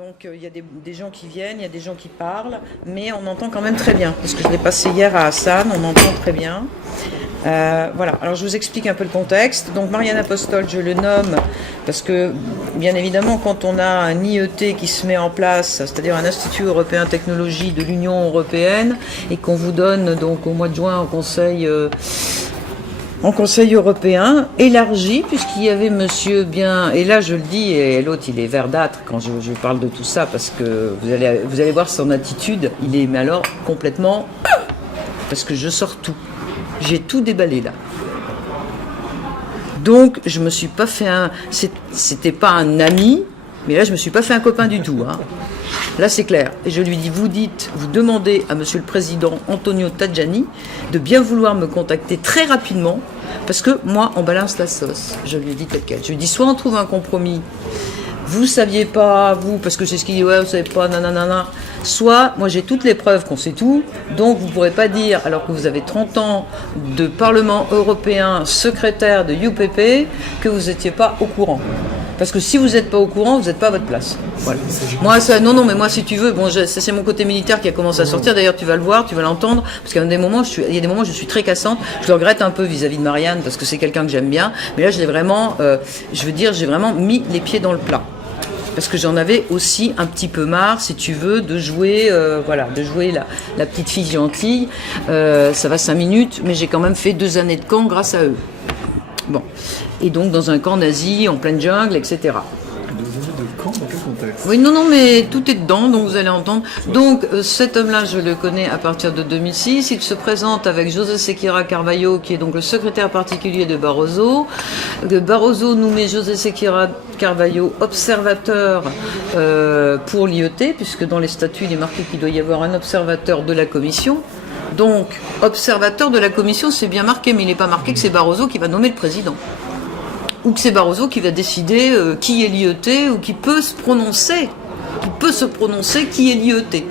Donc il y a des gens qui viennent, il y a des gens qui parlent, mais on entend quand même très bien, parce que je l'ai passé hier à Hassan, on entend très bien. Voilà, alors je vous explique un peu le contexte. Donc Marianne Apostol, je le nomme parce que, bien évidemment, quand on a un IET qui se met en place, c'est-à-dire un Institut Européen de Technologie de l'Union Européenne, et qu'on vous donne donc au mois de juin en Conseil européen, élargi, puisqu'il y avait monsieur bien, et là je le dis, et l'autre il est verdâtre quand je parle de tout ça, parce que vous allez voir son attitude, il est, mais alors, complètement, parce que je sors tout. J'ai tout déballé là. Donc je me suis pas fait c'était pas un ami, mais là je me suis pas fait un copain du tout, hein. Là c'est clair. Et je lui dis, vous demandez à monsieur le président Antonio Tajani de bien vouloir me contacter très rapidement, parce que moi on balance la sauce. Je lui dis tel quel. Je lui dis, soit on trouve un compromis, vous saviez pas, vous, parce que c'est ce qu'il dit, ouais, vous savez pas, nanana. Soit, moi j'ai toutes les preuves qu'on sait tout, donc vous pourrez pas dire, alors que vous avez 30 ans de Parlement européen, secrétaire de UPP, que vous n'étiez pas au courant. Parce que si vous n'êtes pas au courant, vous n'êtes pas à votre place. Voilà. Moi, non, mais moi, si tu veux, bon, c'est mon côté militaire qui a commencé à sortir. D'ailleurs, tu vas le voir, tu vas l'entendre, parce qu'il y a des moments, où je suis très cassante. Je le regrette un peu vis-à-vis de Marianne, parce que c'est quelqu'un que j'aime bien. Mais là, j'ai vraiment mis les pieds dans le plat. Parce que j'en avais aussi un petit peu marre, si tu veux, de jouer la petite fille gentille. Ça va 5 minutes, mais j'ai quand même fait 2 années de camp grâce à eux. Bon. Et donc dans un camp nazi, en pleine jungle, etc. 2 années de camp, dans quel contexte? Oui, non, mais tout est dedans, donc vous allez entendre. Donc cet homme-là, je le connais à partir de 2006. Il se présente avec José Sequeira Carvalho, qui est donc le secrétaire particulier de Barroso. Barroso nous met José Sequeira Carvalho observateur pour l'IET, puisque dans les statuts, il est marqué qu'il doit y avoir un observateur de la commission. Donc, observateur de la commission, c'est bien marqué, mais il n'est pas marqué que c'est Barroso qui va nommer le président. Ou que c'est Barroso qui va décider qui est l'IET, ou qui peut se prononcer qui est l'IET.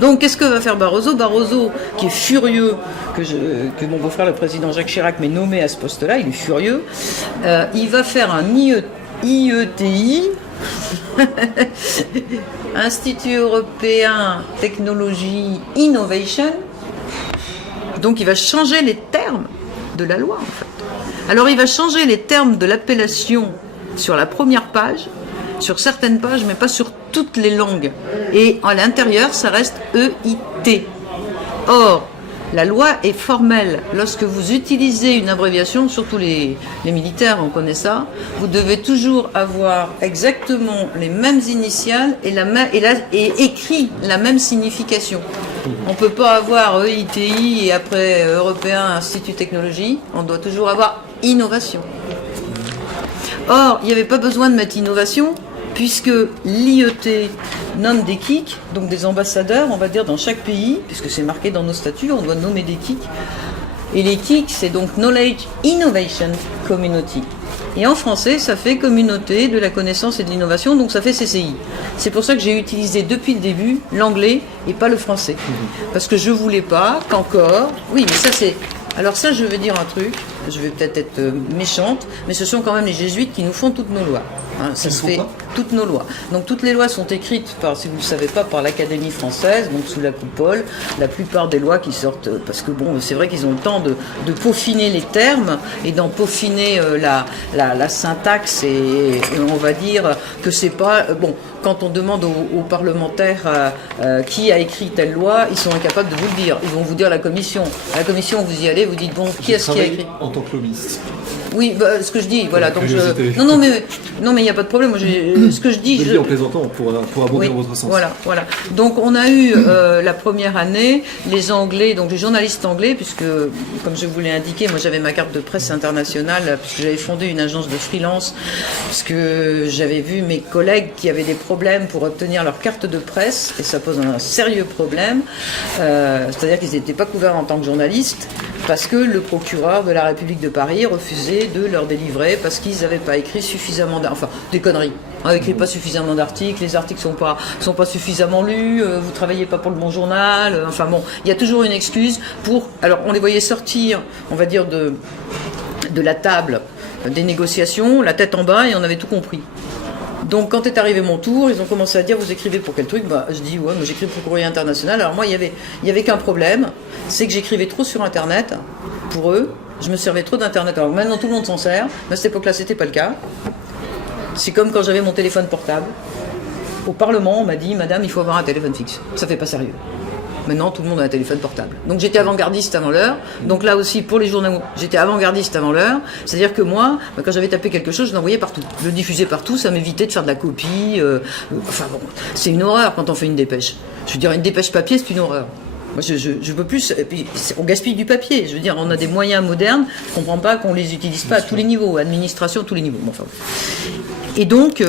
Donc, qu'est-ce que va faire Barroso? Barroso, qui est furieux que mon beau-frère, le président Jacques Chirac, m'ait nommé à ce poste-là, il est furieux. Il va faire un IETI, Institut Européen Technologie Innovation. Donc il va changer les termes de la loi, en fait. Alors il va changer les termes de l'appellation sur la première page, sur certaines pages, mais pas sur toutes les langues. Et à l'intérieur, ça reste EIT. Or, la loi est formelle. Lorsque vous utilisez une abréviation, surtout les militaires, on connaît ça, vous devez toujours avoir exactement les mêmes initiales et écrit la même signification. On ne peut pas avoir EITI et après Européen Institut Technologie. On doit toujours avoir innovation. Or, il n'y avait pas besoin de mettre innovation, puisque l'IET nomme des KIC, donc des ambassadeurs, on va dire, dans chaque pays, puisque c'est marqué dans nos statuts, on doit nommer des KIC. Et les KIC, c'est donc Knowledge Innovation Community. Et en français, ça fait Communauté de la connaissance et de l'innovation, donc ça fait CCI. C'est pour ça que j'ai utilisé depuis le début l'anglais et pas le français. Parce que je voulais pas qu'encore... Oui, mais ça c'est... Alors ça, je veux dire un truc, je vais peut-être être méchante, mais ce sont quand même les jésuites qui nous font toutes nos lois. Hein, ça se fait toutes nos lois. Donc toutes les lois sont écrites par, si vous ne le savez pas, par l'Académie française, donc sous la coupole. La plupart des lois qui sortent, parce que bon, c'est vrai qu'ils ont le temps de peaufiner les termes et d'en peaufiner la syntaxe et on va dire que c'est pas bon. Quand on demande aux parlementaires qui a écrit telle loi, ils sont incapables de vous le dire. Ils vont vous dire la commission. À la commission, vous y allez, vous dites bon, qui est-ce qui a écrit? En tant que lobbyiste. Oui, ce que je dis, voilà. Donc non, mais il n'y a pas de problème. Moi, ce que je dis, en plaisantant pour abonder dans votre sens. Voilà. Donc on a eu la première année les Anglais, donc les journalistes anglais, puisque comme je vous l'ai indiqué, moi j'avais ma carte de presse internationale, puisque j'avais fondé une agence de freelance, puisque j'avais vu mes collègues qui avaient des problèmes pour obtenir leur carte de presse, et ça pose un sérieux problème. C'est-à-dire qu'ils n'étaient pas couverts en tant que journalistes, parce que le procureur de la République de Paris refusait de leur délivrer parce qu'ils n'avaient pas écrit suffisamment enfin des conneries. On n'écrit pas suffisamment d'articles, les articles sont pas suffisamment lus, vous travaillez pas pour le bon journal, enfin bon, il y a toujours une excuse pour... Alors on les voyait sortir, on va dire, de la table des négociations, la tête en bas, et on avait tout compris. Donc quand est arrivé mon tour, ils ont commencé à dire vous écrivez pour quel truc? Bah je dis ouais, moi j'écris pour Courrier International. Alors moi il y avait qu'un problème, c'est que j'écrivais trop sur Internet pour eux. Je me servais trop d'Internet. Alors maintenant tout le monde s'en sert, mais à cette époque-là c'était pas le cas. C'est comme quand j'avais mon téléphone portable. Au Parlement on m'a dit madame il faut avoir un téléphone fixe. Ça fait pas sérieux. Maintenant, tout le monde a un téléphone portable. Donc j'étais avant-gardiste avant l'heure. Donc là aussi, pour les journaux, j'étais avant-gardiste avant l'heure. C'est-à-dire que moi, quand j'avais tapé quelque chose, je l'envoyais partout. Je le diffusais partout, ça m'évitait de faire de la copie. Enfin bon, c'est une horreur quand on fait une dépêche. Je veux dire, une dépêche papier, c'est une horreur. Moi, je veux plus. Et puis, on gaspille du papier. Je veux dire, on a des moyens modernes. Je comprends pas qu'on les utilise pas à tous les niveaux, administration, tous les niveaux. Bon, enfin. Et donc,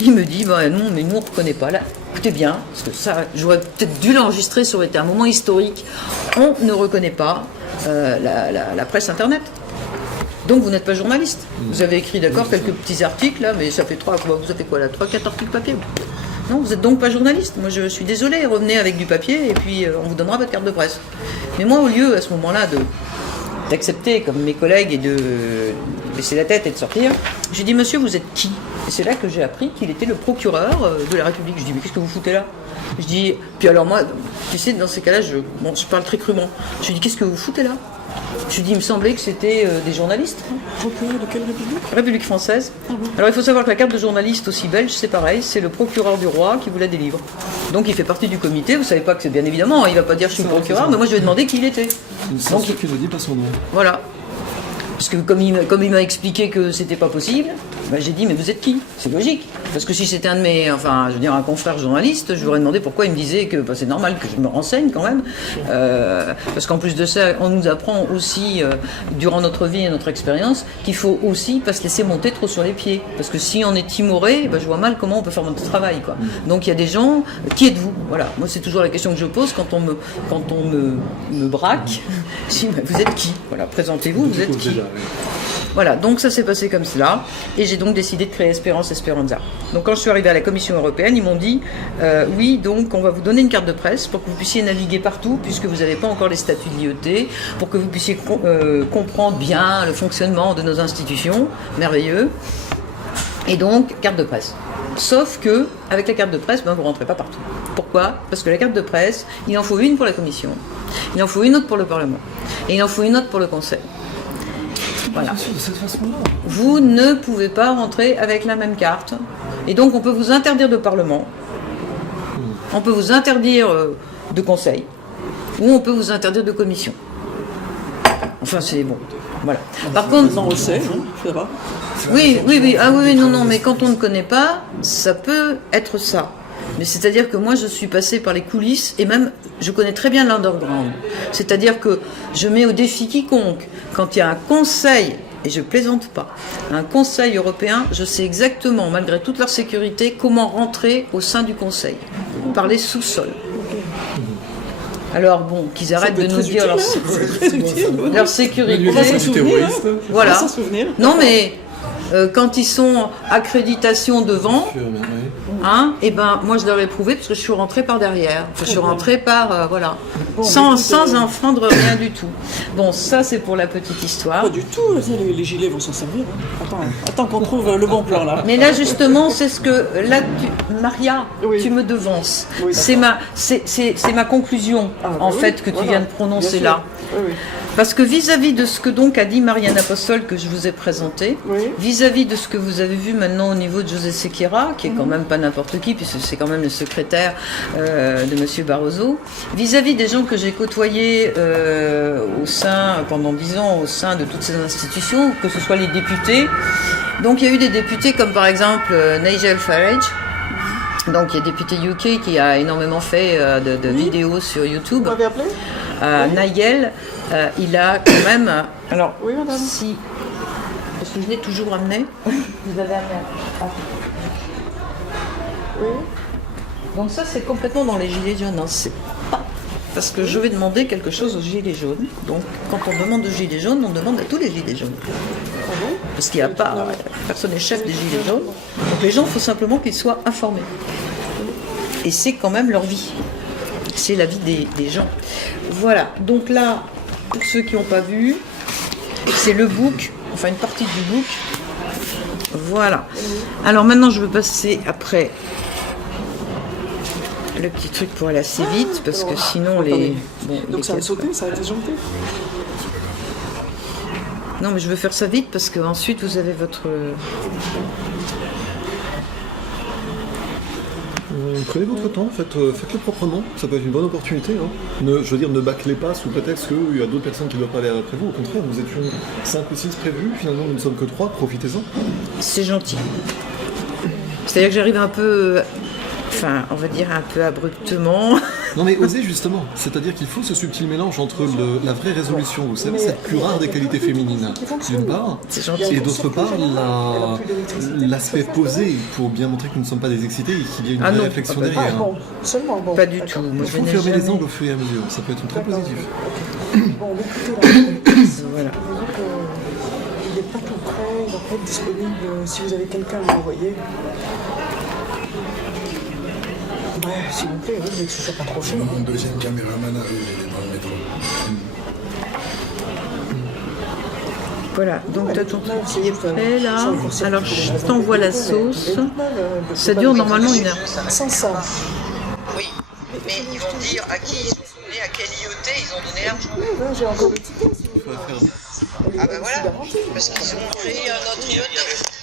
il me dit, bah non, mais nous on reconnaît pas là. Écoutez bien, parce que ça, j'aurais peut-être dû l'enregistrer, ça aurait été un moment historique. On ne reconnaît pas la presse internet. Donc vous n'êtes pas journaliste. Vous avez écrit d'accord quelques petits articles là, mais ça fait vous avez quoi là, 3-4 articles papier. Non, vous n'êtes donc pas journaliste. Moi je suis désolée, revenez avec du papier et puis on vous donnera votre carte de presse. Mais moi au lieu à ce moment-là d'accepter comme mes collègues et de baisser la tête et de sortir, j'ai dit monsieur vous êtes qui? Et c'est là que j'ai appris qu'il était le procureur de la République. Je dis mais qu'est-ce que vous foutez là? Je dis, puis alors moi, tu sais, dans ces cas-là, je parle très crûment. Je lui dis qu'est-ce que vous foutez là? Je lui dis il me semblait que c'était des journalistes. Procureur de quelle République? République française. Ah bon. Alors il faut savoir que la carte de journaliste aussi belge, c'est pareil, c'est le procureur du roi qui vous la délivre. Donc il fait partie du comité, vous savez pas que c'est bien évidemment, il va pas dire je suis procureur, mais moi je lui ai demandé qui il était. Donc il ne dit pas son nom. Voilà. Parce que comme il m'a expliqué que c'était pas possible, ben j'ai dit mais vous êtes qui? C'est logique. Parce que si c'était un de mes, enfin je veux dire un confrère journaliste, je lui aurais demandé pourquoi il me disait que c'est normal que je me renseigne quand même. Parce qu'en plus de ça, on nous apprend aussi durant notre vie et notre expérience qu'il faut aussi pas se laisser monter trop sur les pieds. Parce que si on est timoré, ben, je vois mal comment on peut faire notre travail, quoi. Donc il y a des gens, qui êtes-vous? Voilà. Moi c'est toujours la question que je pose quand on me braque. Je dis, vous êtes qui? Voilà, présentez-vous, vous êtes qui? Voilà, donc ça s'est passé comme cela, et j'ai donc décidé de créer Espérance Esperanza. Donc quand je suis arrivée à la Commission européenne, ils m'ont dit oui, donc on va vous donner une carte de presse pour que vous puissiez naviguer partout, puisque vous n'avez pas encore les statuts de l'IET, pour que vous puissiez comprendre bien le fonctionnement de nos institutions, merveilleux, et donc carte de presse. Sauf que avec la carte de presse, ben, vous ne rentrez pas partout. Pourquoi? Parce que la carte de presse, il en faut une pour la Commission, il en faut une autre pour le Parlement, et il en faut une autre pour le Conseil. Voilà. De cette façon-là. Vous ne pouvez pas rentrer avec la même carte. Et donc on peut vous interdire de Parlement, on peut vous interdire de Conseil, ou on peut vous interdire de Commission. Enfin c'est bon. Voilà. Par contre, On le sait, hein, ça va. oui, ah oui, non, mais quand on ne connaît pas, ça peut être ça. Mais c'est-à-dire que moi, je suis passée par les coulisses et même, je connais très bien l'underground. C'est-à-dire que je mets au défi quiconque, quand il y a un conseil, et je plaisante pas, un conseil européen, je sais exactement, malgré toute leur sécurité, comment rentrer au sein du conseil, par les sous-sols. Alors bon, qu'ils arrêtent de nous dire leur sécurité. On va s'en souvenir. Voilà. On va s'en souvenir. Non mais quand ils sont accréditation devant, hein, et ben moi je leur ai prouvé parce que je suis rentrée par derrière. Enfin, je suis rentrée par voilà, sans enfreindre rien du tout. Bon, ça c'est pour la petite histoire. Pas du tout, les gilets vont s'en servir. Attends qu'on trouve le bon plan là. Mais là justement, c'est ce que là, Maria, Oui. tu me devances. Oui, c'est ma conclusion en oui, fait que tu voilà, viens de prononcer bien sûr. là. Oui. Parce que vis-à-vis de ce que donc a dit Marianne Apostol que je vous ai présenté, Oui. vis-à-vis de ce que vous avez vu maintenant au niveau de José Sequeira, qui est quand même pas n'importe qui, puisque c'est quand même le secrétaire de Monsieur Barroso, vis-à-vis des gens que j'ai côtoyés pendant 10 ans au sein de toutes ces institutions, que ce soit les députés. Donc il y a eu des députés comme par exemple Nigel Farage, donc qui est député UK, qui a énormément fait de vidéos sur YouTube. Vous m'avez appelé? Nigel, il a quand même. Alors, Oui, madame. si. Parce que je l'ai toujours amené. Vous avez amené. Oui. Donc, ça, c'est complètement dans les gilets jaunes. Hein. C'est pas. Parce que je vais demander quelque chose aux gilets jaunes. Donc, quand on demande aux gilets jaunes, on demande à tous les gilets jaunes. Ah bon? Parce qu'il n'y a pas. Personne n'est chef des gilets jaunes. Donc, les gens, il faut simplement qu'ils soient informés. Et c'est quand même leur vie. C'est la vie des gens. Voilà, donc là, pour ceux qui n'ont pas vu, c'est le book, enfin une partie du book, Voilà. Alors maintenant, je veux passer après le petit truc pour aller assez vite, parce que sinon les... Bon, Donc ça a sauté, ça a disjoncté. Non, mais je veux faire ça vite, parce que ensuite vous avez votre... Prenez votre temps, faites-le proprement, ça peut être une bonne opportunité. Hein. Je veux dire, ne bâclez pas sous prétexte qu'il y a d'autres personnes qui doivent parler après vous. Au contraire, nous étions 5 ou 6 prévus, finalement nous ne sommes que 3, profitez-en. C'est gentil. C'est-à-dire que j'arrive un peu... Enfin, on va dire un peu abruptement. Non mais osez justement, c'est-à-dire qu'il faut ce subtil mélange entre la vraie résolution, vous savez, cette plus rare des qualités féminines, d'une part, et d'autre part, l'aspect posé pour bien montrer que nous ne sommes pas des excités et qu'il y a une vraie réflexion derrière. Bon, seulement bon. Pas du tout. Moi, Il faut fermer les angles au fur et à mesure, ça peut être très positif. Bon, écoutez, Voilà. il n'est pas tout prêt, il va pas être disponible si vous avez quelqu'un à m'envoyer. Ouais, s'il vous plaît, oui, mais que ce soit pas trop cher. Mon deuxième caméraman arrive, il est dans le métro. Voilà, donc tu as ton truc qui est prêt là. Alors je t'envoie la sauce. Ça dure normalement 1 heure. Sans ça. Oui, mais ils vont dire à qui ils ont donné, à quel IoT ils ont donné l'argent. Oui, j'ai encore le ticket, si vous voulez. Ah ben voilà, parce qu'ils ont créé un autre IoT.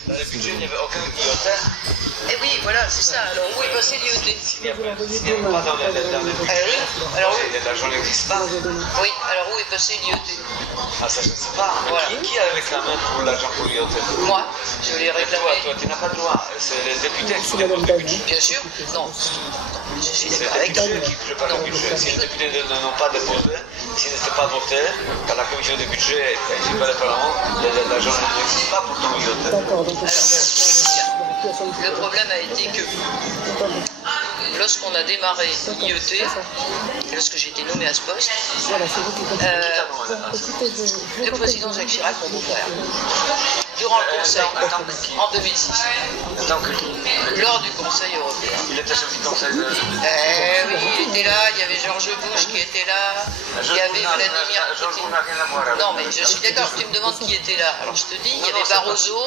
Dans le budget, il n'y avait aucun IoT. Eh oui, voilà, c'est ça. Alors où est passé l'IoT? Il n'y a pas dans le budget. Alors oui. L'argent n'existe pas. Oui, alors où est passé l'IoT? Ah, ça, je ne sais pas. Voilà. Qui a réclamé pour l'argent pour l'IoT? Moi, je l'ai réclamé. Toi, tu n'as pas le droit. C'est les députés qui déposent le budget. Bien sûr, non. Je suis C'est d'accord les avec toi. députés qui préparent le budget. Si les députés n'ont pas déposé, s'ils n'étaient pas votés par la commission des budgets et par le Parlement, l'argent n'existe pas pour ton IoT. D'accord, donc Le problème a été que lorsqu'on a démarré l'IoT, lorsque j'ai été nommé à ce poste, voilà, c'est vous qui le président Jacques Chirac, mon beau-frère, durant le Conseil, en 2006, lors du Conseil européen. Il était chef du Conseil de... Oui, il était là, il y avait George Bush qui était là, il y avait Vladimir Poutine. Non, mais je suis d'accord, tu me demandes qui était là. Alors je te dis, il y avait Barroso,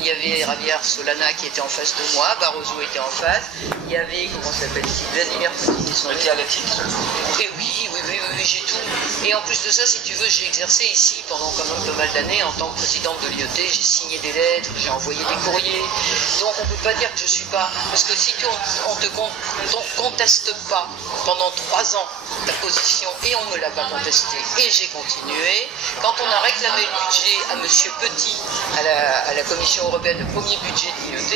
il y avait Javier Solana qui était en face de moi, Barroso était en face, il y avait, comment s'appelle-t-il, Vladimir Poutine. Qui a les titres. Oui, j'ai tout. Et en plus de ça, si tu veux, j'ai exercé ici pendant quand même pas mal d'années en tant que présidente de l'IoT, j'ai signé des lettres, j'ai envoyé des courriers. Donc on ne peut pas dire que je ne suis pas. Parce que si on ne te conteste pas pendant 3 ans ta position, et on ne me l'a pas contesté, et j'ai continué, quand on a réclamé le budget à M. Petit, à la Commission européenne, le premier budget de l'IoT,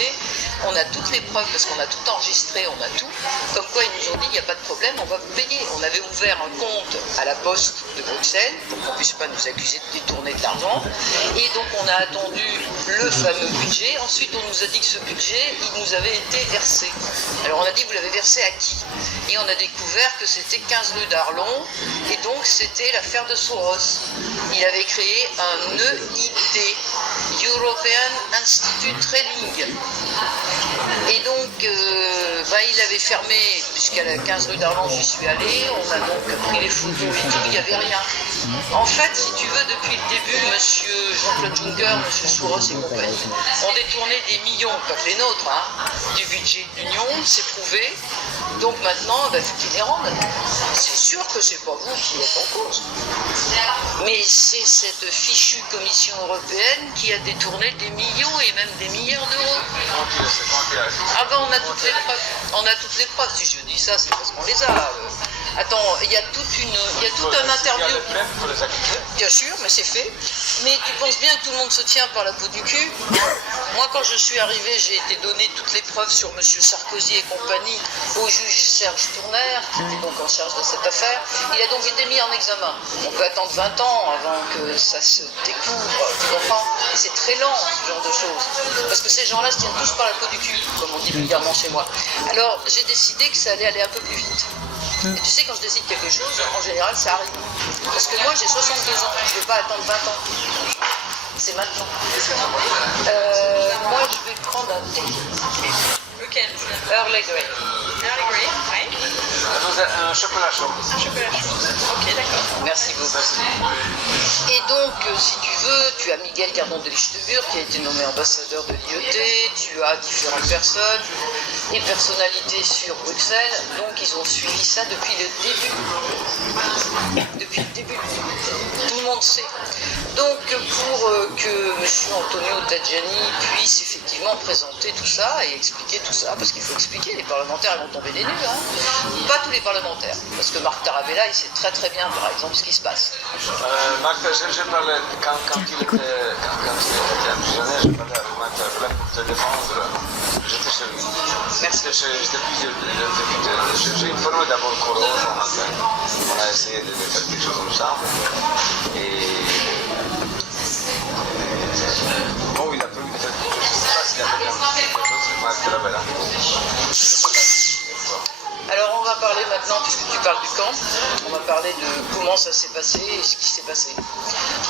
on a toutes les preuves, parce qu'on a tout enregistré, on a tout, comme quoi ils nous ont dit, il n'y a pas de problème, on va vous payer. On avait ouvert un compte à la Poste de Bruxelles, pour qu'on ne puisse pas nous accuser de détourner de l'argent, et donc on a attendu le fameux budget. Ensuite, on nous a dit que ce budget, il nous avait été versé. Alors on a dit, vous l'avez versé à qui? Et on a découvert que c'était 15 rue d'Arlon, et donc c'était l'affaire de Soros. Il avait créé un EIT, European Institute Trading. Et donc, il avait fermé, puisqu'à la 15 rue d'Arlon, j'y suis allée, on a donc pris les photos et tout, il n'y avait rien. En fait, si tu veux, depuis le début, monsieur Jean-Claude Juncker, monsieur Soros et compagnie ont détourné des millions, pas que les nôtres, du budget de l'Union, c'est prouvé. Donc maintenant, il faut qu'ils les rendent. C'est sûr que c'est pas vous qui êtes en cause. Mais c'est cette fichue Commission européenne qui a détourné des millions et même des milliards d'euros. Ah ben on a toutes les preuves. On a toutes les preuves. Si je dis ça, c'est parce qu'on les a. Attends, il y a tout un interview. Bien sûr, mais c'est fait. Mais tu penses bien que tout le monde se tient par la peau du cul? Moi, quand je suis arrivée, j'ai été donné toutes les preuves sur M. Sarkozy et compagnie au juge Serge Tournaire, qui était donc en charge de cette affaire. Il a donc été mis en examen. On peut attendre 20 ans avant que ça se découvre. Tu comprends? C'est très lent, ce genre de choses. Parce que ces gens-là se tiennent tous par la peau du cul, comme on dit vulgairement chez moi. Alors, j'ai décidé que ça allait aller un peu plus vite. Et tu sais, quand je décide quelque chose, en général, ça arrive. Parce que moi, j'ai 62 ans, je ne veux pas attendre 20 ans. C'est maintenant. Moi, je vais prendre un thé. Lequel? Earl Grey. Early Grey, ouais. Un chocolat chaud. Chocolat chaud. Ok, d'accord. Merci beaucoup. Et donc, si tu veux, tu as Miguel Gardon de Lichtenburg qui a été nommé ambassadeur de l'IET, tu as différentes personnes et personnalités sur Bruxelles, donc ils ont suivi ça depuis le début. Depuis le début. Tout le monde sait. Donc, pour que M. Antonio Tajani puisse effectivement présenter tout ça et expliquer tout ça, parce qu'il faut expliquer, les parlementaires ils vont tomber des nues, hein. Pas tous les parlementaires, parce que Marc Tarabella il sait très très bien par exemple ce qui se passe. Marc, j'ai parlé, quand il était emprisonné, j'ai parlé avec Marc Tarabella pour te défendre, j'étais chez lui. Merci. J'étais plusieurs députés, j'ai informé d'abord Coro, on a essayé de faire quelque chose comme ça, et bon, il a prévu de faire quelque chose, je ne sais pas s'il a fait quelque chose, c'est Marc Tarabella. Alors on va parler maintenant, puisque tu parles du camp, on va parler de comment ça s'est passé et ce qui s'est passé.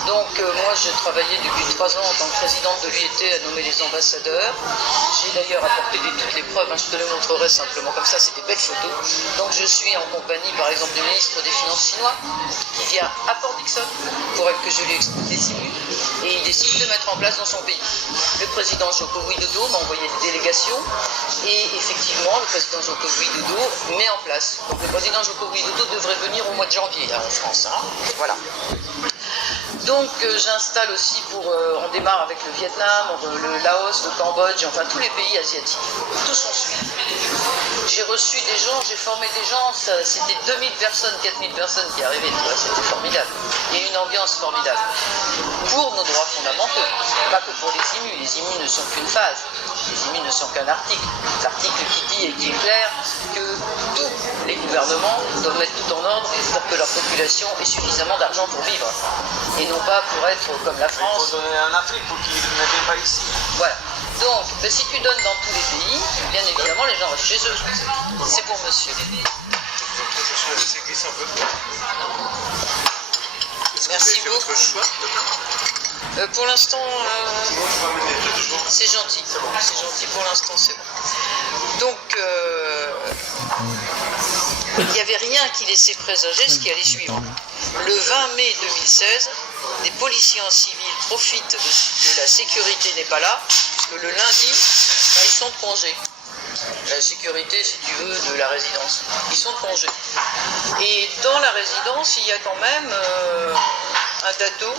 Donc moi j'ai travaillé depuis 3 ans en tant que présidente de l'UET à nommer les ambassadeurs. J'ai d'ailleurs apporté toutes les preuves, hein, je te les montrerai simplement comme ça, c'est des belles photos. Donc je suis en compagnie par exemple du ministre des Finances chinois qui vient à Port Dickson pour que je lui explique les simus et il décide de mettre en place dans son pays. Le président Joko Widodo m'a envoyé des délégations et effectivement le président Joko Widodo met en place. Donc le président Joko Widodo devrait venir au mois de janvier là en France. Hein. Voilà. Donc j'installe aussi on démarre avec le Vietnam, le Laos, le Cambodge, enfin tous les pays asiatiques. Tous sont suivis. J'ai reçu des gens, j'ai formé des gens, c'était 2000 personnes, 4000 personnes qui arrivaient, c'était formidable. Il y a une ambiance formidable. Pour nos droits fondamentaux, pas que pour les IMU. Les IMU ne sont qu'une phase. Les IMU ne sont qu'un article. L'article qui dit et qui est clair que tous les gouvernements doivent mettre tout en ordre pour que leur population ait suffisamment d'argent pour vivre. Et non pas pour être comme la France. Il faut donner en Afrique pour qu'ils ne viennent pas ici. Voilà. Donc, si tu donnes dans tous les pays, bien évidemment, les gens restent chez eux. C'est pour monsieur. Merci beaucoup. Pour l'instant, c'est gentil. C'est gentil pour l'instant, c'est bon. Donc, il n'y avait rien qui laissait présager ce qui allait suivre. Le 20 mai 2016, des policiers en civil profitent de la sécurité n'est pas là, puisque le lundi, ils sont de congé. La sécurité, si tu veux, de la résidence. Ils sont de congé. Et dans la résidence, il y a quand même un dato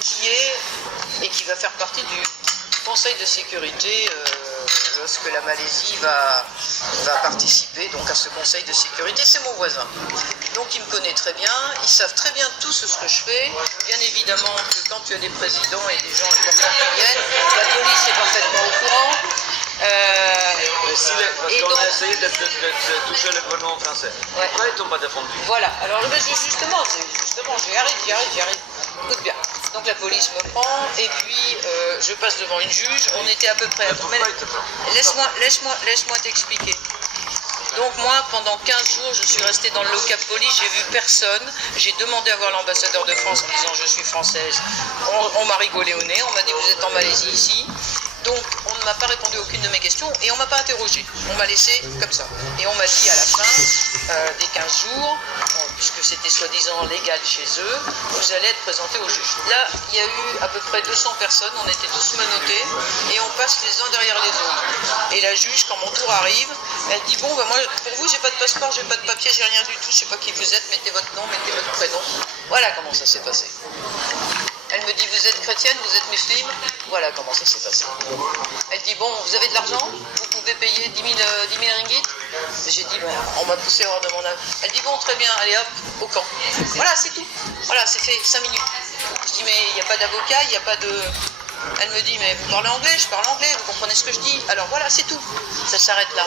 qui va faire partie du Conseil de sécurité lorsque la Malaisie va participer donc à ce Conseil de sécurité. C'est mon voisin. Donc il me connaît très bien, ils savent très bien tout ce que je fais. Bien évidemment que quand tu as des présidents et des gens importants qui viennent, la police est parfaitement au courant. Parce qu'on a essayé de toucher le gouvernement français. Ouais. Pourquoi ils t'ont pas défendu? Voilà, alors justement, j'y arrive. Écoute bien. Donc la police me prend et puis je passe devant une juge. On était à peu près. Laisse-moi t'expliquer. Donc moi, pendant 15 jours, je suis restée dans le local police, j'ai vu personne. J'ai demandé à voir l'ambassadeur de France en disant je suis française. On m'a rigolé au nez, on m'a dit vous êtes en Malaisie ici. Donc on ne m'a pas répondu à aucune de mes questions et on ne m'a pas interrogé. On m'a laissé comme ça. Et on m'a dit à la fin des 15 jours, puisque c'était soi-disant légal chez eux, vous allez être présenté au juge. Là, il y a eu à peu près 200 personnes, on était tous menottés et on passe les uns derrière les autres. Et la juge, quand mon tour arrive, elle dit bon, moi, pour vous, j'ai pas de passeport, j'ai pas de papier, j'ai rien du tout, je sais pas qui vous êtes, mettez votre nom, mettez votre prénom. Voilà comment ça s'est passé. Elle me dit, vous êtes chrétienne, vous êtes musulmane? Voilà comment ça s'est passé. Elle dit, bon, vous avez de l'argent? Vous pouvez payer 10 000 ringgit? J'ai dit, ben, on m'a poussé hors de mon âge. Elle dit, bon, très bien, allez hop, au camp. Voilà, c'est tout. Voilà, c'est fait 5 minutes. Je dis, mais il n'y a pas d'avocat, il n'y a pas de... Elle me dit, mais vous parlez anglais? Je parle anglais, vous comprenez ce que je dis? Alors voilà, c'est tout. Ça s'arrête là.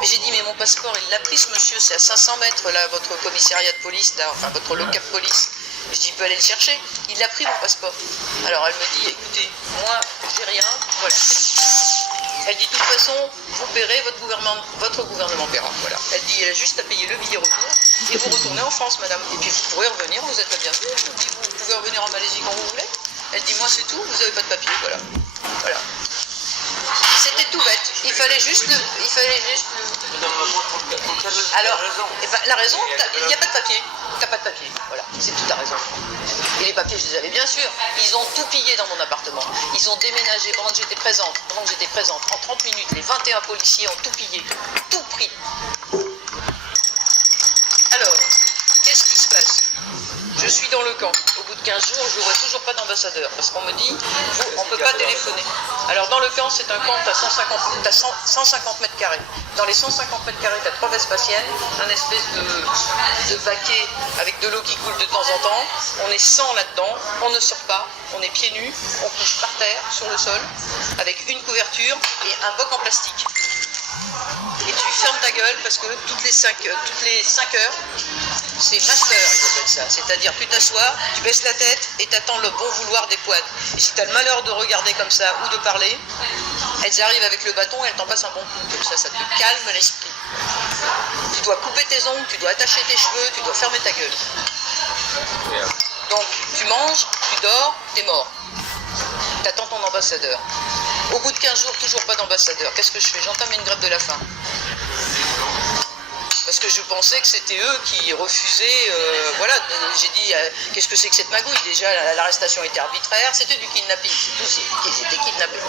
Mais j'ai dit, mais mon passeport, il l'a pris, ce monsieur, c'est à 500 mètres, là, votre commissariat de police, là, enfin, votre local de police. Je dis, il peut aller le chercher. Il a pris mon passeport. Alors elle me dit, écoutez, moi, j'ai rien, voilà. Elle dit, de toute façon, vous paierez, votre gouvernement paiera. Voilà. Elle dit, elle a juste à payer le billet retour et vous retournez en France, madame. Et puis vous pourrez revenir, vous êtes la bienvenue. Elle me dit, vous pouvez revenir en Malaisie quand vous voulez. Elle dit, moi c'est tout, vous n'avez pas de papier, voilà. Voilà. C'était tout bête. Il fallait juste le... Alors, eh ben, la raison, il n'y a pas de papier. T'as pas de papier. Voilà, c'est toute ta raison. Et les papiers, je les avais bien sûr. Ils ont tout pillé dans mon appartement. Ils ont déménagé pendant que j'étais présente. En 30 minutes, les 21 policiers ont tout pillé. Tout pris. Alors, qu'est-ce qui se passe? Je suis dans le camp. Au bout de 15 jours, je ne vois toujours pas d'ambassadeur. Parce qu'on me dit, on ne peut pas téléphoner. Alors dans le camp, c'est un camp, tu as 150 mètres carrés. Dans les 150 mètres carrés, tu as 3 Vespasiennes, un espèce de baquet avec de l'eau qui coule de temps en temps. On est 100 là-dedans, on ne sort pas, on est pieds nus, on couche par terre, sur le sol, avec une couverture et un boc en plastique. Et tu fermes ta gueule parce que toutes les 5 heures, c'est master, ils appellent ça. C'est-à-dire, tu t'assois, tu baisses la tête et t'attends le bon vouloir des poids. Et si tu as le malheur de regarder comme ça ou de parler, elles arrivent avec le bâton et elles t'en passent un bon coup. Comme ça te calme l'esprit. Tu dois couper tes ongles, tu dois attacher tes cheveux, tu dois fermer ta gueule. Donc, tu manges, tu dors, t'es mort. T'attends ton ambassadeur. Au bout de 15 jours, toujours pas d'ambassadeur. Qu'est-ce que je fais? J'entame une grève de la faim. Parce que je pensais que c'était eux qui refusaient, voilà, j'ai dit, qu'est-ce que c'est que cette magouille? Déjà, l'arrestation était arbitraire, c'était du kidnapping, c'est tout, ils étaient kidnappés.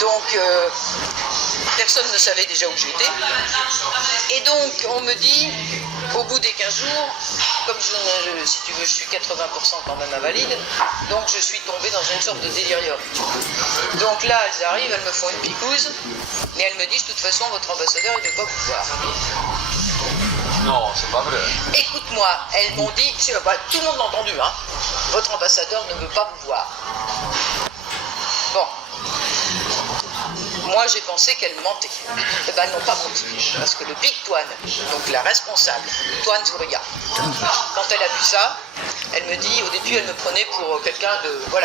Donc, personne ne savait déjà où j'étais. Et donc, on me dit, au bout des 15 jours, comme si tu veux, je suis 80% quand même invalide, donc je suis tombée dans une sorte de délirium. Donc là, elles arrivent, elles me font une picouse, mais elles me disent, de toute façon, votre ambassadeur, il ne veut pas vous voir. Non, c'est pas vrai. Écoute-moi, elles m'ont dit, tout le monde l'a entendu, hein, votre ambassadeur ne veut pas vous voir. Bon. Moi, j'ai pensé qu'elles mentaient. Eh ben, elles n'ont pas menti. Parce que le Big Toine, donc la responsable, Toine Zouria, quand elle a vu ça, elle me dit, au début, elle me prenait pour quelqu'un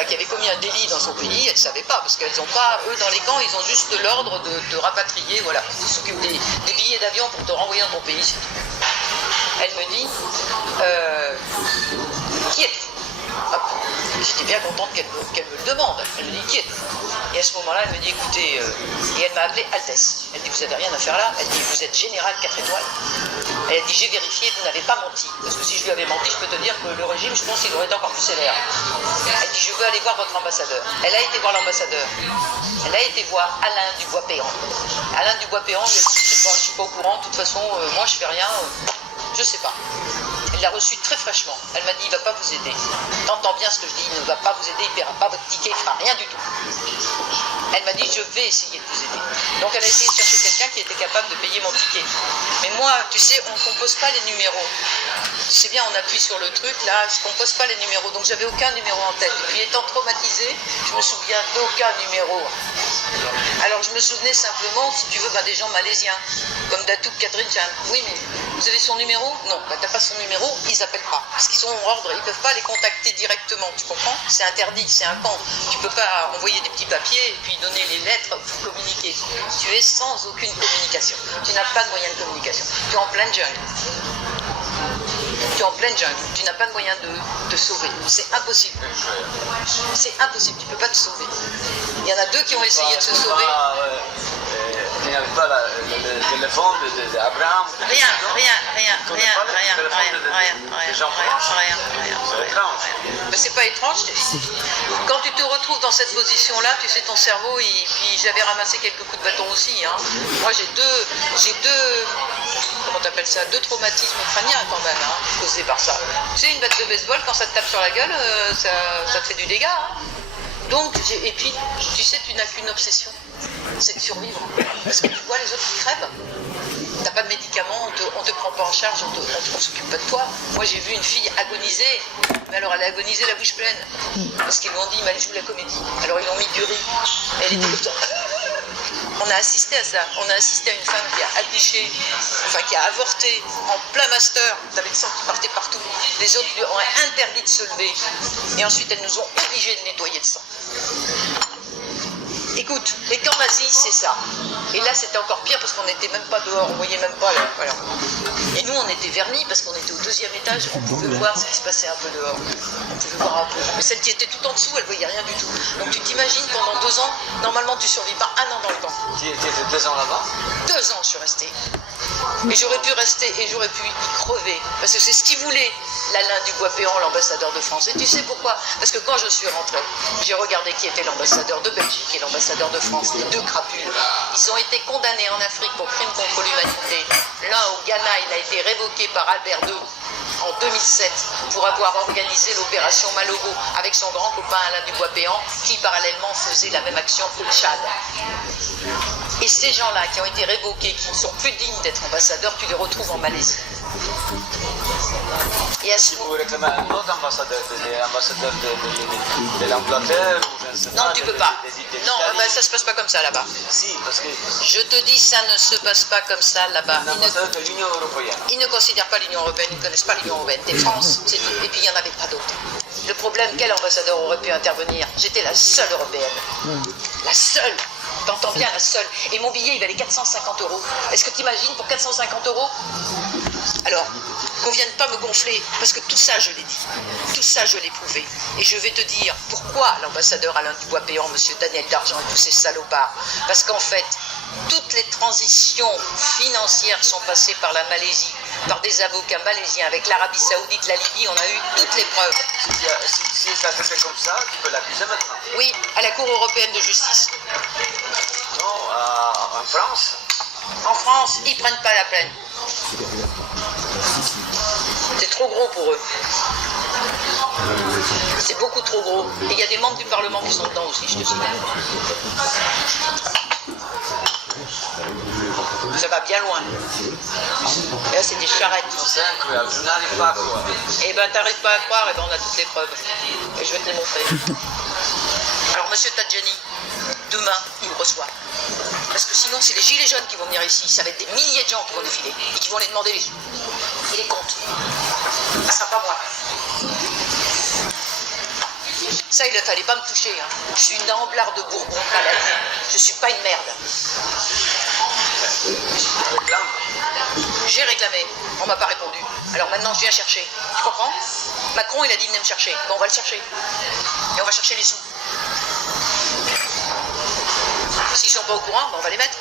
qui avait commis un délit dans son pays. Elle ne savait pas, parce qu'elles n'ont pas, eux, dans les camps, ils ont juste l'ordre de rapatrier, voilà. Ils s'occupent des billets d'avion pour te renvoyer dans ton pays, c'est tout. Elle me dit, qui êtes-vous? J'étais bien contente qu'elle me le demande. Elle me dit, qui êtes-vous? Et à ce moment-là, elle me dit, écoutez, et elle m'a appelé Altesse. Elle dit, vous n'avez rien à faire là. Elle dit, vous êtes général 4 étoiles. Elle dit, j'ai vérifié, vous n'avez pas menti. Parce que si je lui avais menti, je peux te dire que le régime, je pense qu'il aurait été encore plus sévère. Elle dit, je veux aller voir votre ambassadeur. Elle a été voir l'ambassadeur. Elle a été voir Alain Dubois-Péan. Alain Dubois-Péan lui a dit, je ne suis pas au courant, de toute façon, moi je fais rien, je sais pas. Elle l'a reçu très fraîchement. Elle m'a dit, il ne va pas vous aider. T'entends bien ce que je dis, il ne va pas vous aider, il ne paiera pas votre ticket, il ne fera rien du tout. Elle m'a dit, je vais essayer de vous aider. Donc elle a essayé de chercher quelqu'un qui était capable de payer mon ticket. Mais moi, tu sais, on ne compose pas les numéros. Tu sais bien, on appuie sur le truc, là, je ne compose pas les numéros. Donc j'avais aucun numéro en tête. Et puis étant traumatisée, je me souviens d'aucun numéro. Alors je me souvenais simplement, si tu veux, des gens malaisiens, comme Datuk Catherine Chan. Oui, mais vous avez son numéro? Non, t'as pas son numéro, ils appellent pas. Parce qu'ils ont ordre, ils peuvent pas les contacter directement, tu comprends? C'est interdit, c'est un camp. Tu peux pas envoyer des petits papiers et puis donner les lettres pour communiquer. Tu es sans aucune communication. Tu n'as pas de moyen de communication. Tu es en pleine jungle. Tu es en pleine jungle. Tu n'as pas de moyen de te sauver. C'est impossible. C'est impossible, tu peux pas te sauver. Il y en a 2 qui ont essayé de se sauver. Il n'y avait pas le téléphone d'Abraham. Rien. C'est étrange. Mais c'est pas étrange. Quand tu te retrouves dans cette position-là, tu sais, ton cerveau, puis j'avais ramassé quelques coups de bâton aussi. Hein. Moi, j'ai deux, comment t'appelles ça, 2 traumatismes crâniens quand même, hein, causés par ça. Tu sais, une batte de baseball, quand ça te tape sur la gueule, ça te fait du dégât. Hein. Donc, et puis, tu sais, tu n'as qu'une obsession, c'est de survivre. Parce que tu vois les autres qui crèvent. T'as pas de médicaments, on te prend pas en charge, on s'occupe pas de toi. Moi, j'ai vu une fille agoniser, mais alors elle a agonisé la bouche pleine. Parce qu'ils lui ont dit, mais elle joue la comédie. Alors ils lui ont mis du riz. Elle était comme ça. On a assisté à ça. On a assisté à une femme qui a accouché, qui a avorté en plein master. T'avais le sang qui partait partout. Les autres lui ont interdit de se lever. Et ensuite, elles nous ont obligés de nettoyer le sang. Et Écoute, les camps nazis, c'est ça. Et là, c'était encore pire parce qu'on n'était même pas dehors, on voyait même pas là. Voilà. Et nous, on était vernis parce qu'on était au 2e étage, on pouvait voir ce qui se passait un peu dehors. On pouvait voir un peu. Mais celle qui était tout en dessous, elle voyait rien du tout. Donc tu t'imagines, pendant 2 ans, normalement tu survis pas 1 an dans le camp. Tu étais 2 ans là-bas? 2 ans je suis restée. Et j'aurais pu rester et j'aurais pu y crever. Parce que c'est ce qu'il voulait, l'Alain Dubois-Péan, l'ambassadeur de France. Et tu sais pourquoi? Parce que quand je suis rentrée, j'ai regardé qui était l'ambassadeur de Belgique et l'ambassadeur de France, les 2 crapules. Ils ont été condamnés en Afrique pour crimes contre l'humanité. L'un au Ghana, il a été révoqué par Albert II en 2007 pour avoir organisé l'opération Malogo avec son grand copain Alain Dubois-Péan qui parallèlement faisait la même action au Tchad. Et ces gens-là qui ont été révoqués, qui ne sont plus dignes d'être ambassadeurs, tu les retrouves en Malaisie. Et à ce Vous réclamez un autre ambassadeur, l'ambassadeur de l'Angleterre ou je ne sais pas. Non, tu peux pas. Non, d'Italie. ça se passe pas comme ça là-bas. Si, parce que Je te dis, ça ne se passe pas comme ça là-bas. un ambassadeur de l'Union européenne. Ils ne considèrent pas l'Union européenne, ils ne connaissent pas l'Union européenne. Des France, c'est tout. Et puis il n'y en avait pas d'autres. Le problème, quel ambassadeur aurait pu intervenir? J'étais la seule européenne. La seule. T'entends bien, la seule. Et mon billet, il valait 450 €. Est-ce que tu imagines pour 450 €? Alors, qu'on vienne pas me gonfler, parce que tout ça, je l'ai dit. Tout ça, je l'ai prouvé. Et je vais te dire pourquoi l'ambassadeur Alain Dubois-Péan, M. Daniel Dargent et tous ces salopards. Parce qu'en fait, toutes les transitions financières sont passées par la Malaisie, par des avocats malaisiens. Avec l'Arabie Saoudite, la Libye, on a eu toutes les preuves. Si ça se fait comme ça, tu peux l'accuser maintenant. Oui, à la Cour européenne de justice. Non, en France. En France, ils prennent pas la peine. C'est trop gros pour eux. C'est beaucoup trop gros. Et il y a des membres du Parlement qui sont dedans aussi, je te signale. Ça va bien loin. Et là, c'est des charrettes. C'est incroyable, je n'arrive pas à croire. Et ben, t'arrives pas à croire, et ben, on a toutes les preuves. Et je vais te les montrer. Alors, monsieur Tadjani, demain, il me reçoit. Parce que sinon, c'est les gilets jaunes qui vont venir ici. Ça va être des milliers de gens qui vont défiler et qui vont les demander les sous. Et les comptes. Ça sera pas moi. Ça, il ne fallait pas me toucher. Hein. Je suis une Amblard de Bourbon malade. Je suis pas une merde. Réclame. J'ai réclamé. On m'a pas répondu. Alors maintenant, je viens chercher. Tu comprends? Macron, il a dit venez me chercher. Bon, on va le chercher. Et on va chercher les sous. S'ils sont pas au courant, ben on va les mettre.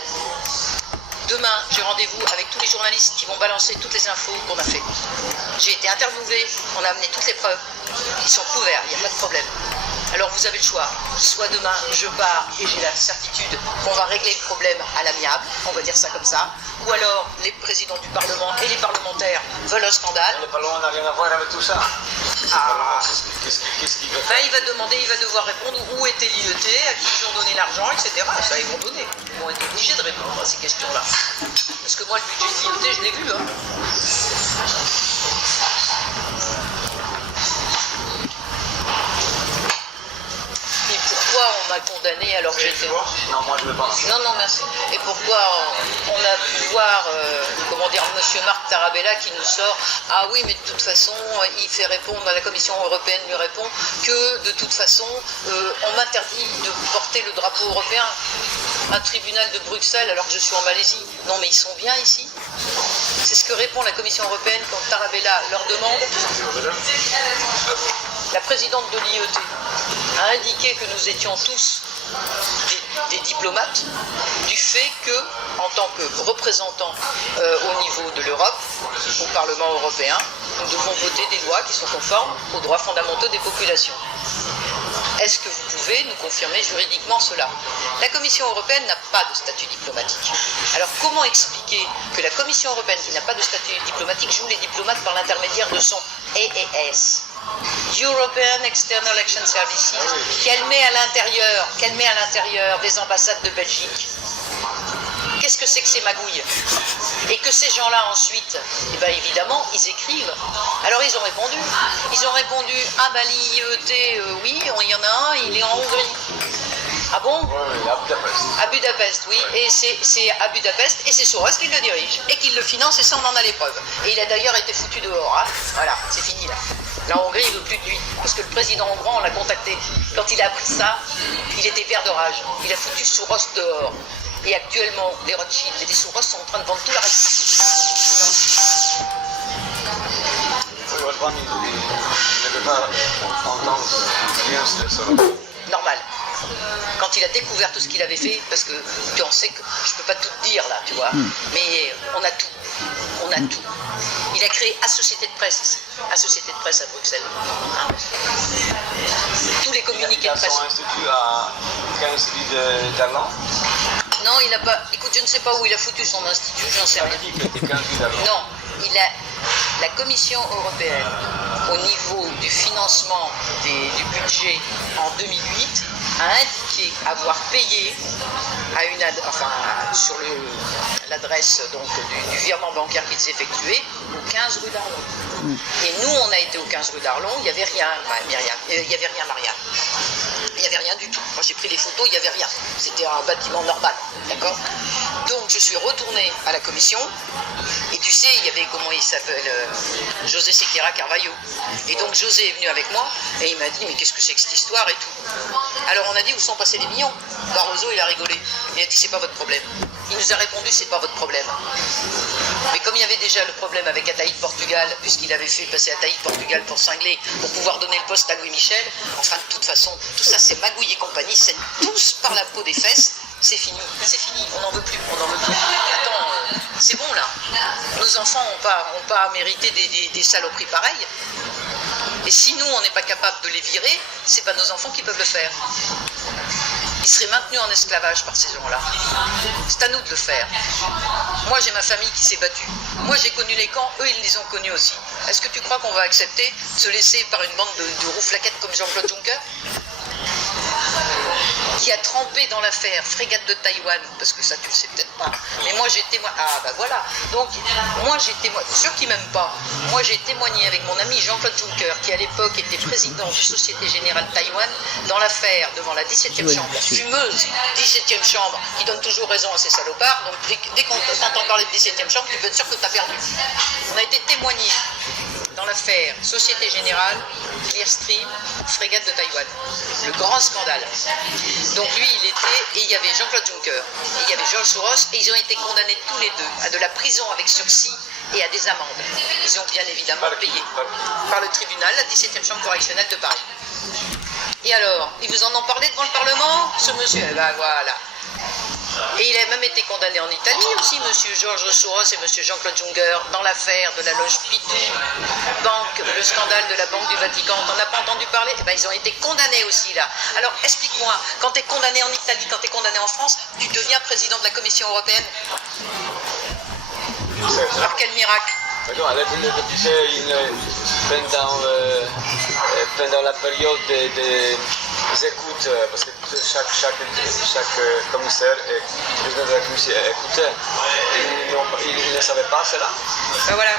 Demain, j'ai rendez-vous avec tous les journalistes qui vont balancer toutes les infos qu'on a fait. J'ai été interviewé, on a amené toutes les preuves. Ils sont couverts, il n'y a pas de problème. Alors vous avez le choix. Soit demain, je pars et j'ai la certitude qu'on va régler le problème à l'amiable, on va dire ça comme ça. Ou alors, les présidents du Parlement et les parlementaires veulent un scandale. Le Parlement n'a rien à voir avec tout ça. Ah. Qu'est-ce qu'il veut Ben, faire? il va demander, il va devoir répondre où était l'IET, à qui ils ont donné l'argent, etc. Ça, ils vont donner. Ils vont être obligés de répondre à ces questions-là. Parce que moi, le budget de l'IET, je l'ai vu. Hein. Et pourquoi on m'a condamné alors que j'étais... Non, moi je veux pas. Non, non, merci. Et pourquoi on a pu voir, monsieur Marc Tarabella qui nous sort, ah oui, mais de toute façon, il fait répondre, la Commission européenne lui répond que de toute façon, on m'interdit de porter le drapeau européen. Un tribunal de Bruxelles alors que je suis en Malaisie. Non, mais ils sont bien ici. C'est ce que répond la Commission européenne quand Tarabella leur demande. La présidente de l'IET a indiqué que nous étions tous des diplomates du fait que, en tant que représentants au niveau de l'Europe, au Parlement européen, nous devons voter des lois qui sont conformes aux droits fondamentaux des populations. Est-ce que vous pouvez nous confirmer juridiquement cela? La Commission européenne n'a pas de statut diplomatique. Alors comment expliquer que la Commission européenne, qui n'a pas de statut diplomatique, joue les diplomates par l'intermédiaire de son EES, European External Action Services, qu'elle met à l'intérieur des ambassades de Belgique? Qu'est-ce que c'est que ces magouilles? Et que ces gens-là ensuite, eh bien évidemment, ils écrivent. Alors ils ont répondu. Ah ben l'IET, oui, il y en a un, il est en Hongrie. Ah bon? Oui, à Budapest. À Budapest, oui. Et c'est à Budapest, et c'est Soros qui le dirige, et qui le finance, et ça on en a les preuves. Et il a d'ailleurs été foutu dehors, hein. Voilà, c'est fini là. La Hongrie ne veut plus de lui, parce que le président hongrois, on l'a contacté. Quand il a appris ça, il était vert de rage. Il a foutu Soros dehors. Et actuellement, les Rothschild et les Soros sont en train de vendre tout la reste. Orban, il ne veut pas entendre rien sur Soros. Normal. Quand il a découvert tout ce qu'il avait fait, parce que tu en sais que je peux pas tout te dire là, tu vois, mais on a tout. On a tout. Il a créé Associété de Presse à Bruxelles. Hein. Tous les communiqués de presse. Son institut à 15 villes d'Irlande. Non, il n'a pas. Écoute, je ne sais pas où il a foutu son institut, j'en sais rien. Non, il a la Commission européenne au niveau du financement du budget en 2008 a indiqué avoir payé à une sur l'adresse donc du virement bancaire qu'ils effectuaient au 15 rue d'Arlon. Et nous, on a été au 15 rue d'Arlon, il n'y avait rien, Myriam. Il n'y avait rien, Marianne. Il n'y avait rien du tout. Moi, j'ai pris les photos, il n'y avait rien. C'était un bâtiment normal, d'accord? Donc, je suis retournée à la commission, et tu sais, il y avait, comment il s'appelle, José Sequeira Carvalho. Et donc, José est venu avec moi, et il m'a dit, mais qu'est-ce que c'est que cette histoire et tout? Alors, on a dit, où sont passés les millions? Barroso, il a rigolé. Il a dit, c'est pas votre problème. Il nous a répondu, c'est pas votre problème. Mais comme il y avait déjà le problème avec Ataïde Portugal, puisqu'il avait fait passer Ataïde Portugal pour cingler, pour pouvoir donner le poste à Louis Michel, enfin, de toute façon, tout ça, c'est magouille et compagnie, c'est tous par la peau des fesses. C'est fini, on n'en veut plus, Attends, c'est bon là. Nos enfants n'ont pas mérité des saloperies pareilles. Et si nous, on n'est pas capable de les virer, c'est pas nos enfants qui peuvent le faire. Ils seraient maintenus en esclavage par ces gens-là. C'est à nous de le faire. Moi, j'ai ma famille qui s'est battue. Moi, j'ai connu les camps, eux, ils les ont connus aussi. Est-ce que tu crois qu'on va accepter de se laisser par une bande de rouflaquettes comme Jean-Claude Juncker ? Qui a trempé dans l'affaire frégate de Taïwan, parce que ça tu le sais peut-être pas, mais moi j'ai témoigné, voilà, donc moi j'ai témoigné, ceux qui m'aiment pas, moi j'ai témoigné avec mon ami Jean-Claude Juncker, qui à l'époque était président de Société Générale Taïwan, dans l'affaire devant la 17e chambre, la fumeuse 17e chambre, qui donne toujours raison à ces salopards, donc dès qu'on t'entend parler de 17e chambre, tu peux être sûr que tu as perdu. On a été témoigné dans l'affaire Société Générale, Clearstream, frégate de Taïwan. Le grand scandale. Donc lui, il était, et il y avait Jean-Claude Juncker, et il y avait Georges Soros, et ils ont été condamnés tous les deux à de la prison avec sursis et à des amendes. Ils ont bien évidemment payé par le tribunal, la 17e chambre correctionnelle de Paris. Et alors, ils vous en ont parlé devant le Parlement, ce monsieur? Eh ben voilà. Et il a même été condamné en Italie aussi, monsieur Georges Soros et monsieur Jean-Claude Juncker, dans l'affaire de la loge Pitou, le scandale de la Banque du Vatican. T'en as pas entendu parler? Eh ben, ils ont été condamnés aussi là. Alors explique-moi, quand tu es condamné en Italie, quand tu es condamné en France, tu deviens président de la Commission européenne? Par quel miracle? Pendant la période des écoutes, parce que chaque commissaire et président de la commission écoutait, ils ne savaient pas cela. Ben voilà,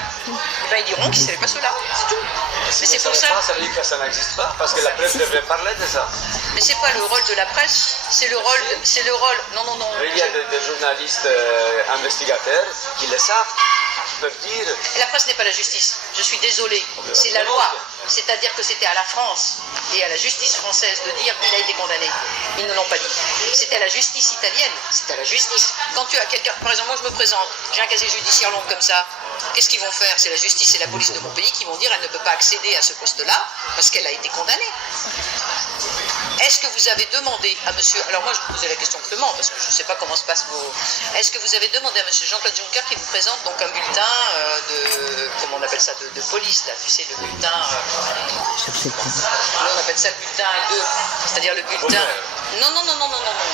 ben, ils diront qu'ils ne savaient pas cela, c'est tout. Mais c'est pour ça. Ça veut dire que ça n'existe pas, parce que la presse devrait parler de ça. Mais c'est pas le rôle de la presse, c'est le rôle. Non. Il y a des journalistes investigateurs qui le savent. Dire... La presse n'est pas la justice, je suis désolée, c'est la loi. C'est-à-dire que c'était à la France et à la justice française de dire qu'il a été condamné. Ils ne l'ont pas dit. C'était à la justice italienne, c'était à la justice. Quand tu as quelqu'un, par exemple, moi je me présente, j'ai un casier judiciaire long comme ça, qu'est-ce qu'ils vont faire? C'est la justice et la police de mon pays qui vont dire elle ne peut pas accéder à ce poste-là parce qu'elle a été condamnée. Est-ce que vous avez demandé à monsieur... Alors moi je vous posais la question crûment parce que je ne sais pas comment se passe vos... Est-ce que vous avez demandé à monsieur Jean-Claude Juncker qui vous présente donc un bulletin de... Comment on appelle ça? De police là, tu sais, le bulletin... on appelle ça le bulletin 2, c'est-à-dire le bulletin... Non,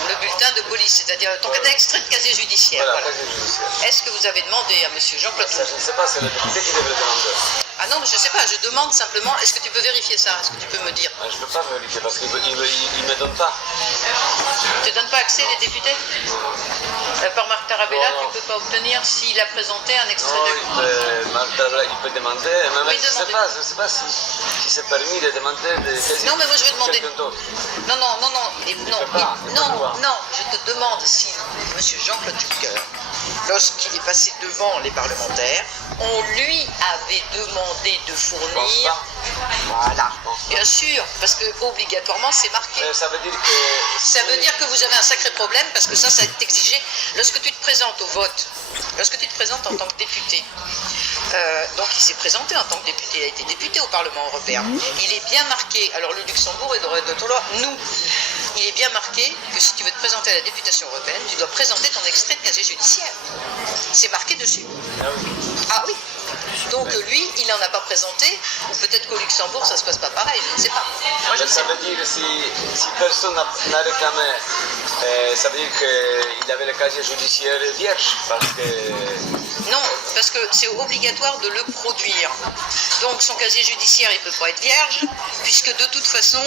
le bulletin de police, c'est-à-dire ton extrait de casier judiciaire. Voilà. Est-ce que vous avez demandé à monsieur Jean-Claude Juncker? Je ne sais pas, c'est le député qui devrait demander. Ah non, mais je ne sais pas, je demande simplement, est-ce que tu peux vérifier ça? Est-ce que tu peux me dire? Je ne peux pas vérifier parce qu'il ne me donne pas. Tu ne donnes pas accès, les députés? Par Marc Tarabella, tu ne peux pas obtenir s'il a présenté un extrait de... Marc Tarabella, il peut demander, mais oui, je ne sais pas si c'est permis de demander des... Non, mais moi je vais demander... Non, je te demande si M. Jean-Claude Juncker, lorsqu'il est passé devant les parlementaires, on lui avait demandé de fournir... Voilà, bien sûr, parce que obligatoirement c'est marqué. Ça veut dire que... Ça veut dire que vous avez un sacré problème parce que ça est exigé. Lorsque tu te présentes au vote, lorsque tu te présentes en tant que député, donc il s'est présenté en tant que député, il a été député au Parlement européen. Il est bien marqué, alors le Luxembourg est de ton loi, nous, il est bien marqué que si tu veux te présenter à la députation européenne, tu dois présenter ton extrait de casier judiciaire. C'est marqué dessus. Ah oui. Donc lui, il n'en a pas présenté, ou peut-être qu'au Luxembourg, ça ne se passe pas pareil, je ne sais pas. Moi, je ne sais ça veut dire que si personne n'a réclamé, ça veut dire qu'il avait le casier judiciaire vierge, parce que... Non, parce que c'est obligatoire de le produire. Donc son casier judiciaire, il ne peut pas être vierge, puisque de toute façon,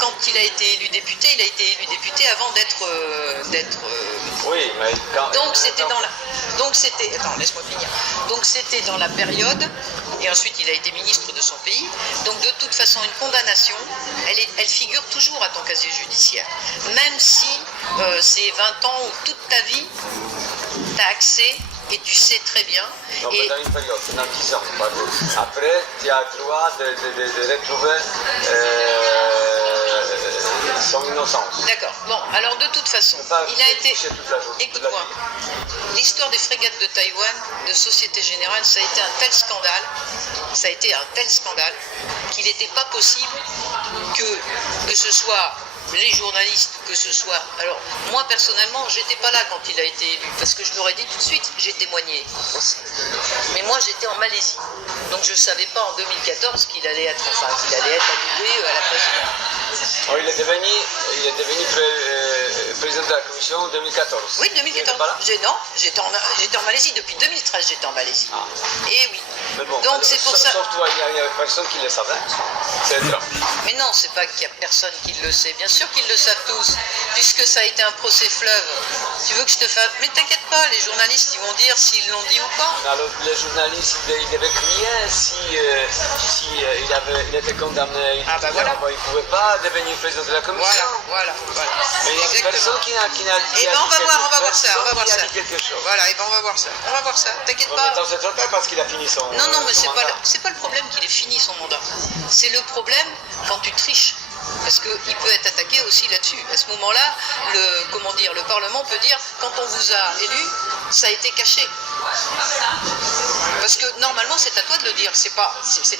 quand il a été élu député, il a été élu député avant d'être... Oui, mais quand... Donc c'était dans la... Donc c'était... Attends, laisse-moi finir. Donc c'était dans la période, et ensuite il a été ministre de son pays. Donc de toute façon, une condamnation, elle figure toujours à ton casier judiciaire. Même si c'est 20 ans ou toute ta vie, tu as accès... Et tu sais très bien. Non, mais dans une période, dans 10 ans, pardon. Après, tu as le droit de retrouver son innocence. D'accord. Bon, alors de toute façon, il a été... Écoute-moi, l'histoire des frégates de Taïwan, de Société Générale, ça a été un tel scandale, qu'il n'était pas possible que ce soit les journalistes, que ce soit... Alors, moi, personnellement, j'étais pas là quand il a été élu, parce que je l'aurais dit tout de suite, j'ai témoigné aussi. Mais moi, j'étais en Malaisie. Donc, je savais pas en 2014 qu'il allait être annulé à la présidence. Oh, il est devenu président de la commission en 2014. Oui, 2014. Non, j'étais en Malaisie. Depuis 2013, j'étais en Malaisie. Ah. Et oui. Mais bon, donc, c'est pour ça... Sauf toi, il n'y a personne qui le savait. C'est étrange. Mais non, c'est pas qu'il y a personne qui le sait. Bien sûr qu'ils le savent tous, puisque ça a été un procès fleuve. Tu veux que je te fasse... Mais t'inquiète pas, les journalistes, ils vont dire s'ils l'ont dit ou pas. Alors, les journalistes, ils devaient crier si il était condamné. Ah bah voilà. Il ne pouvait pas devenir président de la commission. Voilà. Mais il n'y a personne qui n'a dit Eh ben on va voir ça. quelque chose. Voilà, et ben on va voir ça. T'inquiète pas. On s'est trompé parce qu'il a fini son mandat. Non, mais c'est pas le problème qu'il ait fini son mandat. C'est le problème quand tu triches. Parce qu'il peut être attaqué aussi là-dessus. À ce moment-là, le Parlement peut dire, quand on vous a élu, ça a été caché. Parce que normalement, c'est à toi de le dire. C'est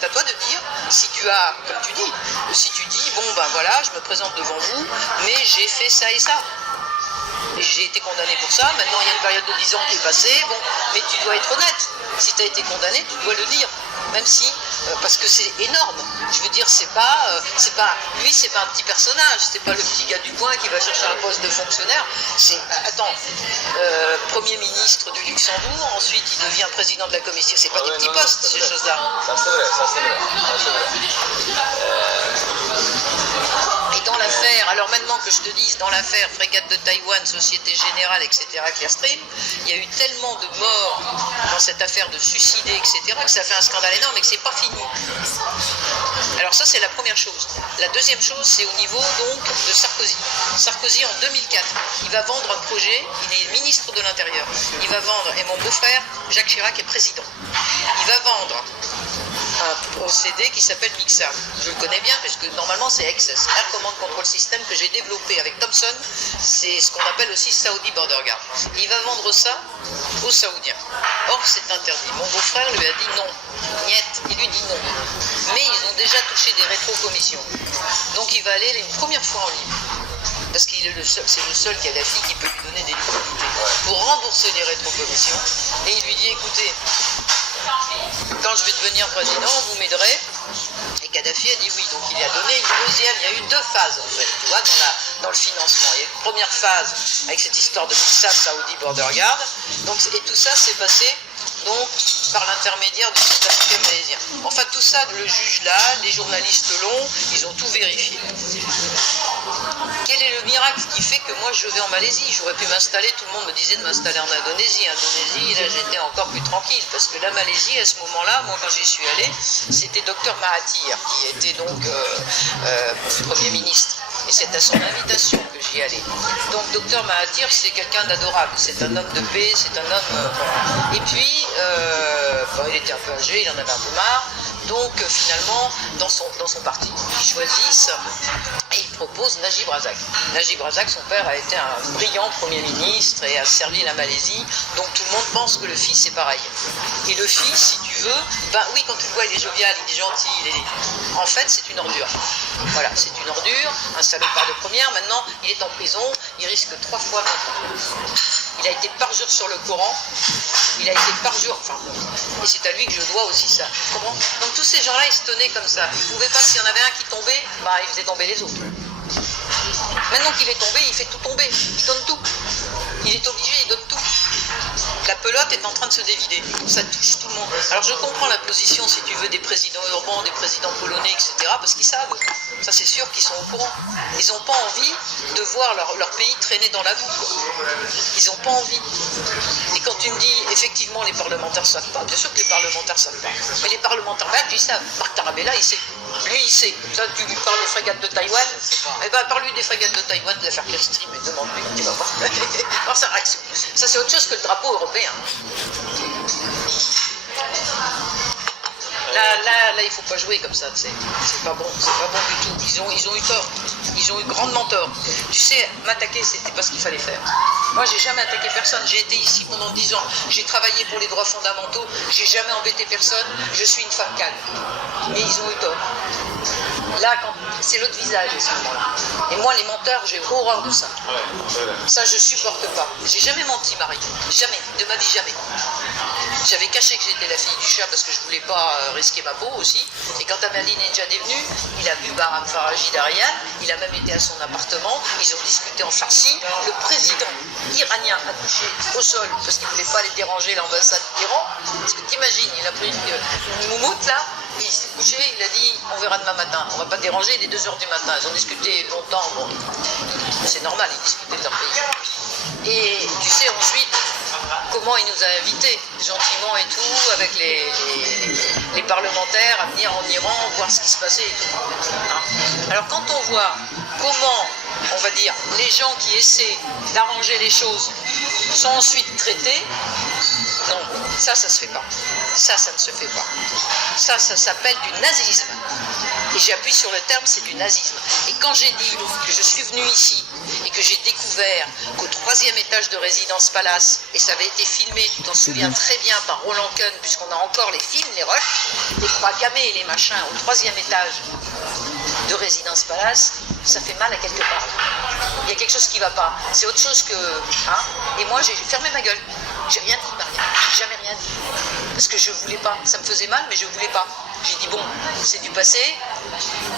à toi de dire si tu as, comme tu dis, si tu dis, bon ben voilà, je me présente devant vous, mais j'ai fait ça et ça. Et j'ai été condamné pour ça, maintenant il y a une période de 10 ans qui est passée, bon, mais tu dois être honnête. Si tu as été condamné, tu dois le dire. Même si, parce que c'est énorme. Je veux dire, lui, c'est pas un petit personnage, c'est pas le petit gars du coin qui va chercher un poste de fonctionnaire. Premier ministre du Luxembourg, ensuite il devient président de la commission. C'est pas des petits postes, ces choses-là. Ça c'est vrai. Et dans l'affaire, alors maintenant que je te dise, dans l'affaire Frégate de Taïwan, Société Générale, etc., Clearstream, il y a eu tellement de morts dans cette affaire de suicidés, etc., que ça fait un scandale énorme et que c'est pas fini. Alors ça, c'est la première chose. La deuxième chose, c'est au niveau donc de Sarkozy. Sarkozy, en 2004, il va vendre un projet, il est ministre de l'Intérieur, il va vendre, et mon beau-frère, Jacques Chirac, est président. Il va vendre un procédé qui s'appelle Mixa. Je le connais bien puisque normalement c'est Access, Air Command Control System, que j'ai développé avec Thomson. C'est ce qu'on appelle aussi Saudi Border Guard. Il va vendre ça aux Saoudiens. Or c'est interdit. Mon beau-frère lui a dit non. Niet, il lui dit non. Mais ils ont déjà touché des rétrocommissions. Donc il va aller une première fois en Libye. Parce qu'il est c'est le seul Kadhafi qui peut lui donner des liquidités pour rembourser les rétrocommissions. Et il lui dit, écoutez, quand je vais devenir président, vous m'aiderez. Et Kadhafi a dit oui. Donc il a donné une deuxième, il y a eu 2 phases en fait, tu vois, dans le financement. Il y a eu une première phase avec cette histoire de Mixa, Saudi Border Guard. Donc, et tout ça s'est passé donc par l'intermédiaire du système malaisien. Enfin tout ça, le juge là, les journalistes l'ont, ils ont tout vérifié. Quel est le miracle qui fait que moi je vais en Malaisie? J'aurais pu m'installer, tout le monde me disait de m'installer en Indonésie. Indonésie, là j'étais encore plus tranquille, parce que la Malaisie, à ce moment-là, moi quand j'y suis allé, c'était Dr Mahathir, qui était donc Premier ministre. Et c'est à son invitation que j'y allais. Donc docteur Mahathir, c'est quelqu'un d'adorable, c'est un homme de paix, c'est un homme... Et puis, il était un peu âgé, il en avait un peu marre, donc finalement, dans son parti, ils choisissent et ils proposent Najib Razak. Najib Razak, son père, a été un brillant Premier ministre et a servi la Malaisie, donc tout le monde pense que le fils c'est pareil. Et le fils, si tu veux, oui, quand tu le vois, il est jovial, il est gentil, en fait, c'est une ordure. Voilà, c'est une ordure, un salopard de première. Maintenant, il est en prison, il risque 3 fois 20 ans. Il a été parjure sur le Coran, il a été parjure, et c'est à lui que je dois aussi ça. Comment? Donc tous ces gens-là, ils se tenaient comme ça. Ils ne pouvaient pas, s'il y en avait un qui tombait, il faisait tomber les autres. Maintenant qu'il est tombé, il fait tout tomber, il donne tout. Il est obligé, il donne tout. La pelote est en train de se dévider, ça touche tout le monde. Alors je comprends la position, si tu veux, des présidents urbains, des présidents polonais, etc., parce qu'ils savent, ça c'est sûr qu'ils sont au courant. Ils n'ont pas envie de voir leur pays traîner dans la boue. Ils n'ont pas envie. Et quand tu me dis, effectivement, les parlementaires ne savent pas, bien sûr que les parlementaires ne savent pas. Mais les parlementaires belges, ils savent. Marc Tarabella, il sait. Lui, il sait. Ça, tu lui parles des frégates de Taïwan, parle-lui des frégates de Taïwan, de l'affaire Clearstream, et demande-lui, tu vas voir. Alors, sa réaction. Ça, c'est autre chose que le drapeau européen. Là, il ne faut pas jouer comme ça, c'est pas bon du tout. Ils ont eu tort, ils ont eu grandement tort. Tu sais, m'attaquer, c'était pas ce qu'il fallait faire. Moi, j'ai jamais attaqué personne, j'ai été ici pendant 10 ans, j'ai travaillé pour les droits fondamentaux, j'ai jamais embêté personne, je suis une femme calme. Mais ils ont eu tort. Là, c'est l'autre visage à ce moment-là. Et moi, les menteurs, j'ai horreur de ça. Ça, je supporte pas. J'ai jamais menti, Marie. Jamais, de ma vie, jamais. J'avais caché que j'étais la fille du chat parce que je voulais pas risquer ma peau aussi. Et quand Ahmadinejad est venu, il a vu Bahram Faraji d'Ariane, il a même été à son appartement, ils ont discuté en farsi. Le président iranien a touché au sol parce qu'il ne voulait pas les déranger, l'ambassade d'Iran. Parce que t'imagines, il a pris une moumoute là, il s'est couché, il a dit on verra demain matin, on va pas déranger, il est 2 h du matin. Ils ont discuté longtemps, bon, c'est normal, ils discutaient de leur pays. Et tu sais ensuite comment il nous a invités, gentiment et tout, avec les parlementaires à venir en Iran, voir ce qui se passait et tout. Alors quand on voit comment, on va dire, les gens qui essaient d'arranger les choses sont ensuite traités, non, ça se fait pas. Ça ne se fait pas. Ça s'appelle du nazisme. Et j'appuie sur le terme, c'est du nazisme. Et quand j'ai dit que je suis venue ici et que j'ai découvert qu'au 3e étage de Résidence Palace, et ça avait été filmé, tu t'en souviens très bien, par Roland Kuhn, puisqu'on a encore les films, les rushs, les croix gammées et les machins au 3e étage de Résidence Palace, ça fait mal à quelque part. Il y a quelque chose qui ne va pas. C'est autre chose que... Et moi, j'ai fermé ma gueule. J'ai rien dit, Maria. J'ai jamais rien dit. Parce que je voulais pas. Ça me faisait mal, mais je voulais pas. J'ai dit, bon, c'est du passé.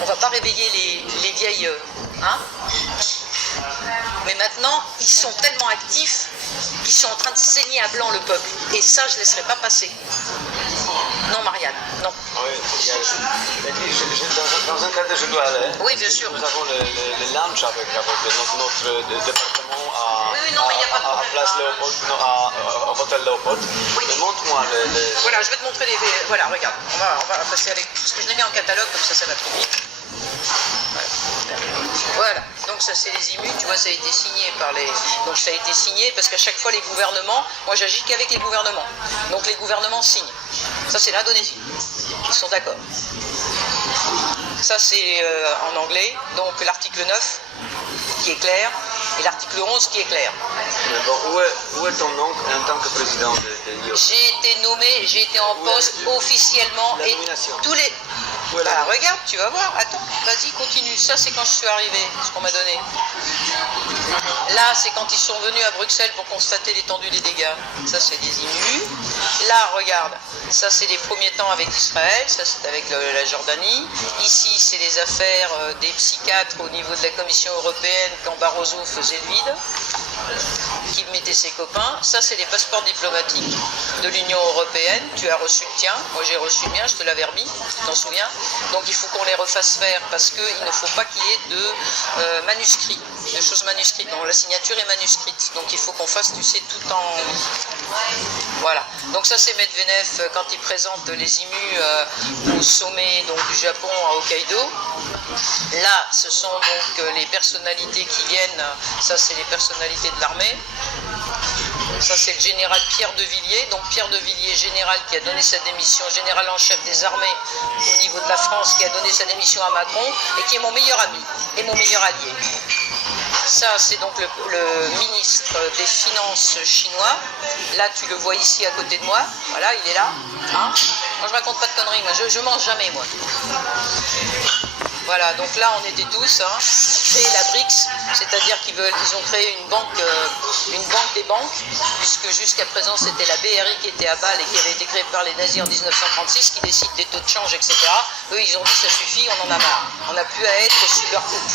On va pas réveiller les vieilles... Mais maintenant, ils sont tellement actifs qu'ils sont en train de saigner à blanc le peuple. Et ça, je ne laisserai pas passer. Non, Marianne, non. Oui, dans un cadre, je dois aller. Oui, bien sûr. Nous avons le lunch avec notre département oui, non, mais il n'y a pas de problème. À Place Léopold, au Hôtel Léopold. Oui. Montre-moi Voilà, je vais te montrer les... Voilà, regarde, on va passer avec... Parce que je les mets en catalogue, comme ça va trop vite. Voilà, donc ça c'est les IMU, tu vois, ça a été signé par les... Donc ça a été signé parce qu'à chaque fois les gouvernements, moi j'agis qu'avec les gouvernements, donc les gouvernements signent. Ça c'est l'Indonésie, ils sont d'accord. Ça c'est en anglais, donc l'article 9 qui est clair et l'article 11 qui est clair. Mais bon, où est ton nom en tant que président de l'IO? J'ai été nommé, j'ai été en poste officiellement et tous les... Bah, regarde, tu vas voir, attends, vas-y, continue. Ça, c'est quand je suis arrivé, ce qu'on m'a donné. Là, c'est quand ils sont venus à Bruxelles pour constater l'étendue des dégâts. Ça, c'est des IMU. Là, regarde, ça, c'est les premiers temps avec Israël, ça, c'est avec la Jordanie. Ici, c'est les affaires des psychiatres au niveau de la Commission européenne quand Barroso faisait le vide. qui mettait ses copains. Ça, c'est les passeports diplomatiques de l'Union européenne. Tu as reçu le tien, moi j'ai reçu le mien, je te l'avais remis, tu t'en souviens. Donc il faut qu'on les refasse faire parce qu'il ne faut pas qu'il y ait de manuscrits, de choses manuscrites. Donc la signature est manuscrite. Donc il faut qu'on fasse, tu sais, tout en... Voilà. Donc ça, c'est Medvedev quand il présente les IMU au sommet donc, du Japon à Hokkaido. Là, ce sont donc les personnalités qui viennent. Ça, c'est les personnalités de l'armée. Ça, c'est le général Pierre de Villiers. Donc Pierre de Villiers, général qui a donné sa démission, général en chef des armées au niveau de la France, qui a donné sa démission à Macron et qui est mon meilleur ami et mon meilleur allié. Ça, c'est donc le ministre des Finances chinois. Là, tu le vois ici à côté de moi. Voilà, il est là. Hein, moi, je raconte pas de conneries. Moi, je mange jamais, moi. Voilà, donc là, on était tous. Hein, créer la BRICS, c'est-à-dire qu'ils ont créé une banque des banques, puisque jusqu'à présent, c'était la BRI qui était à Bâle et qui avait été créée par les nazis en 1936, qui décide des taux de change, etc. Eux, ils ont dit ça suffit, on en a marre. On n'a plus à être sous leur coupe.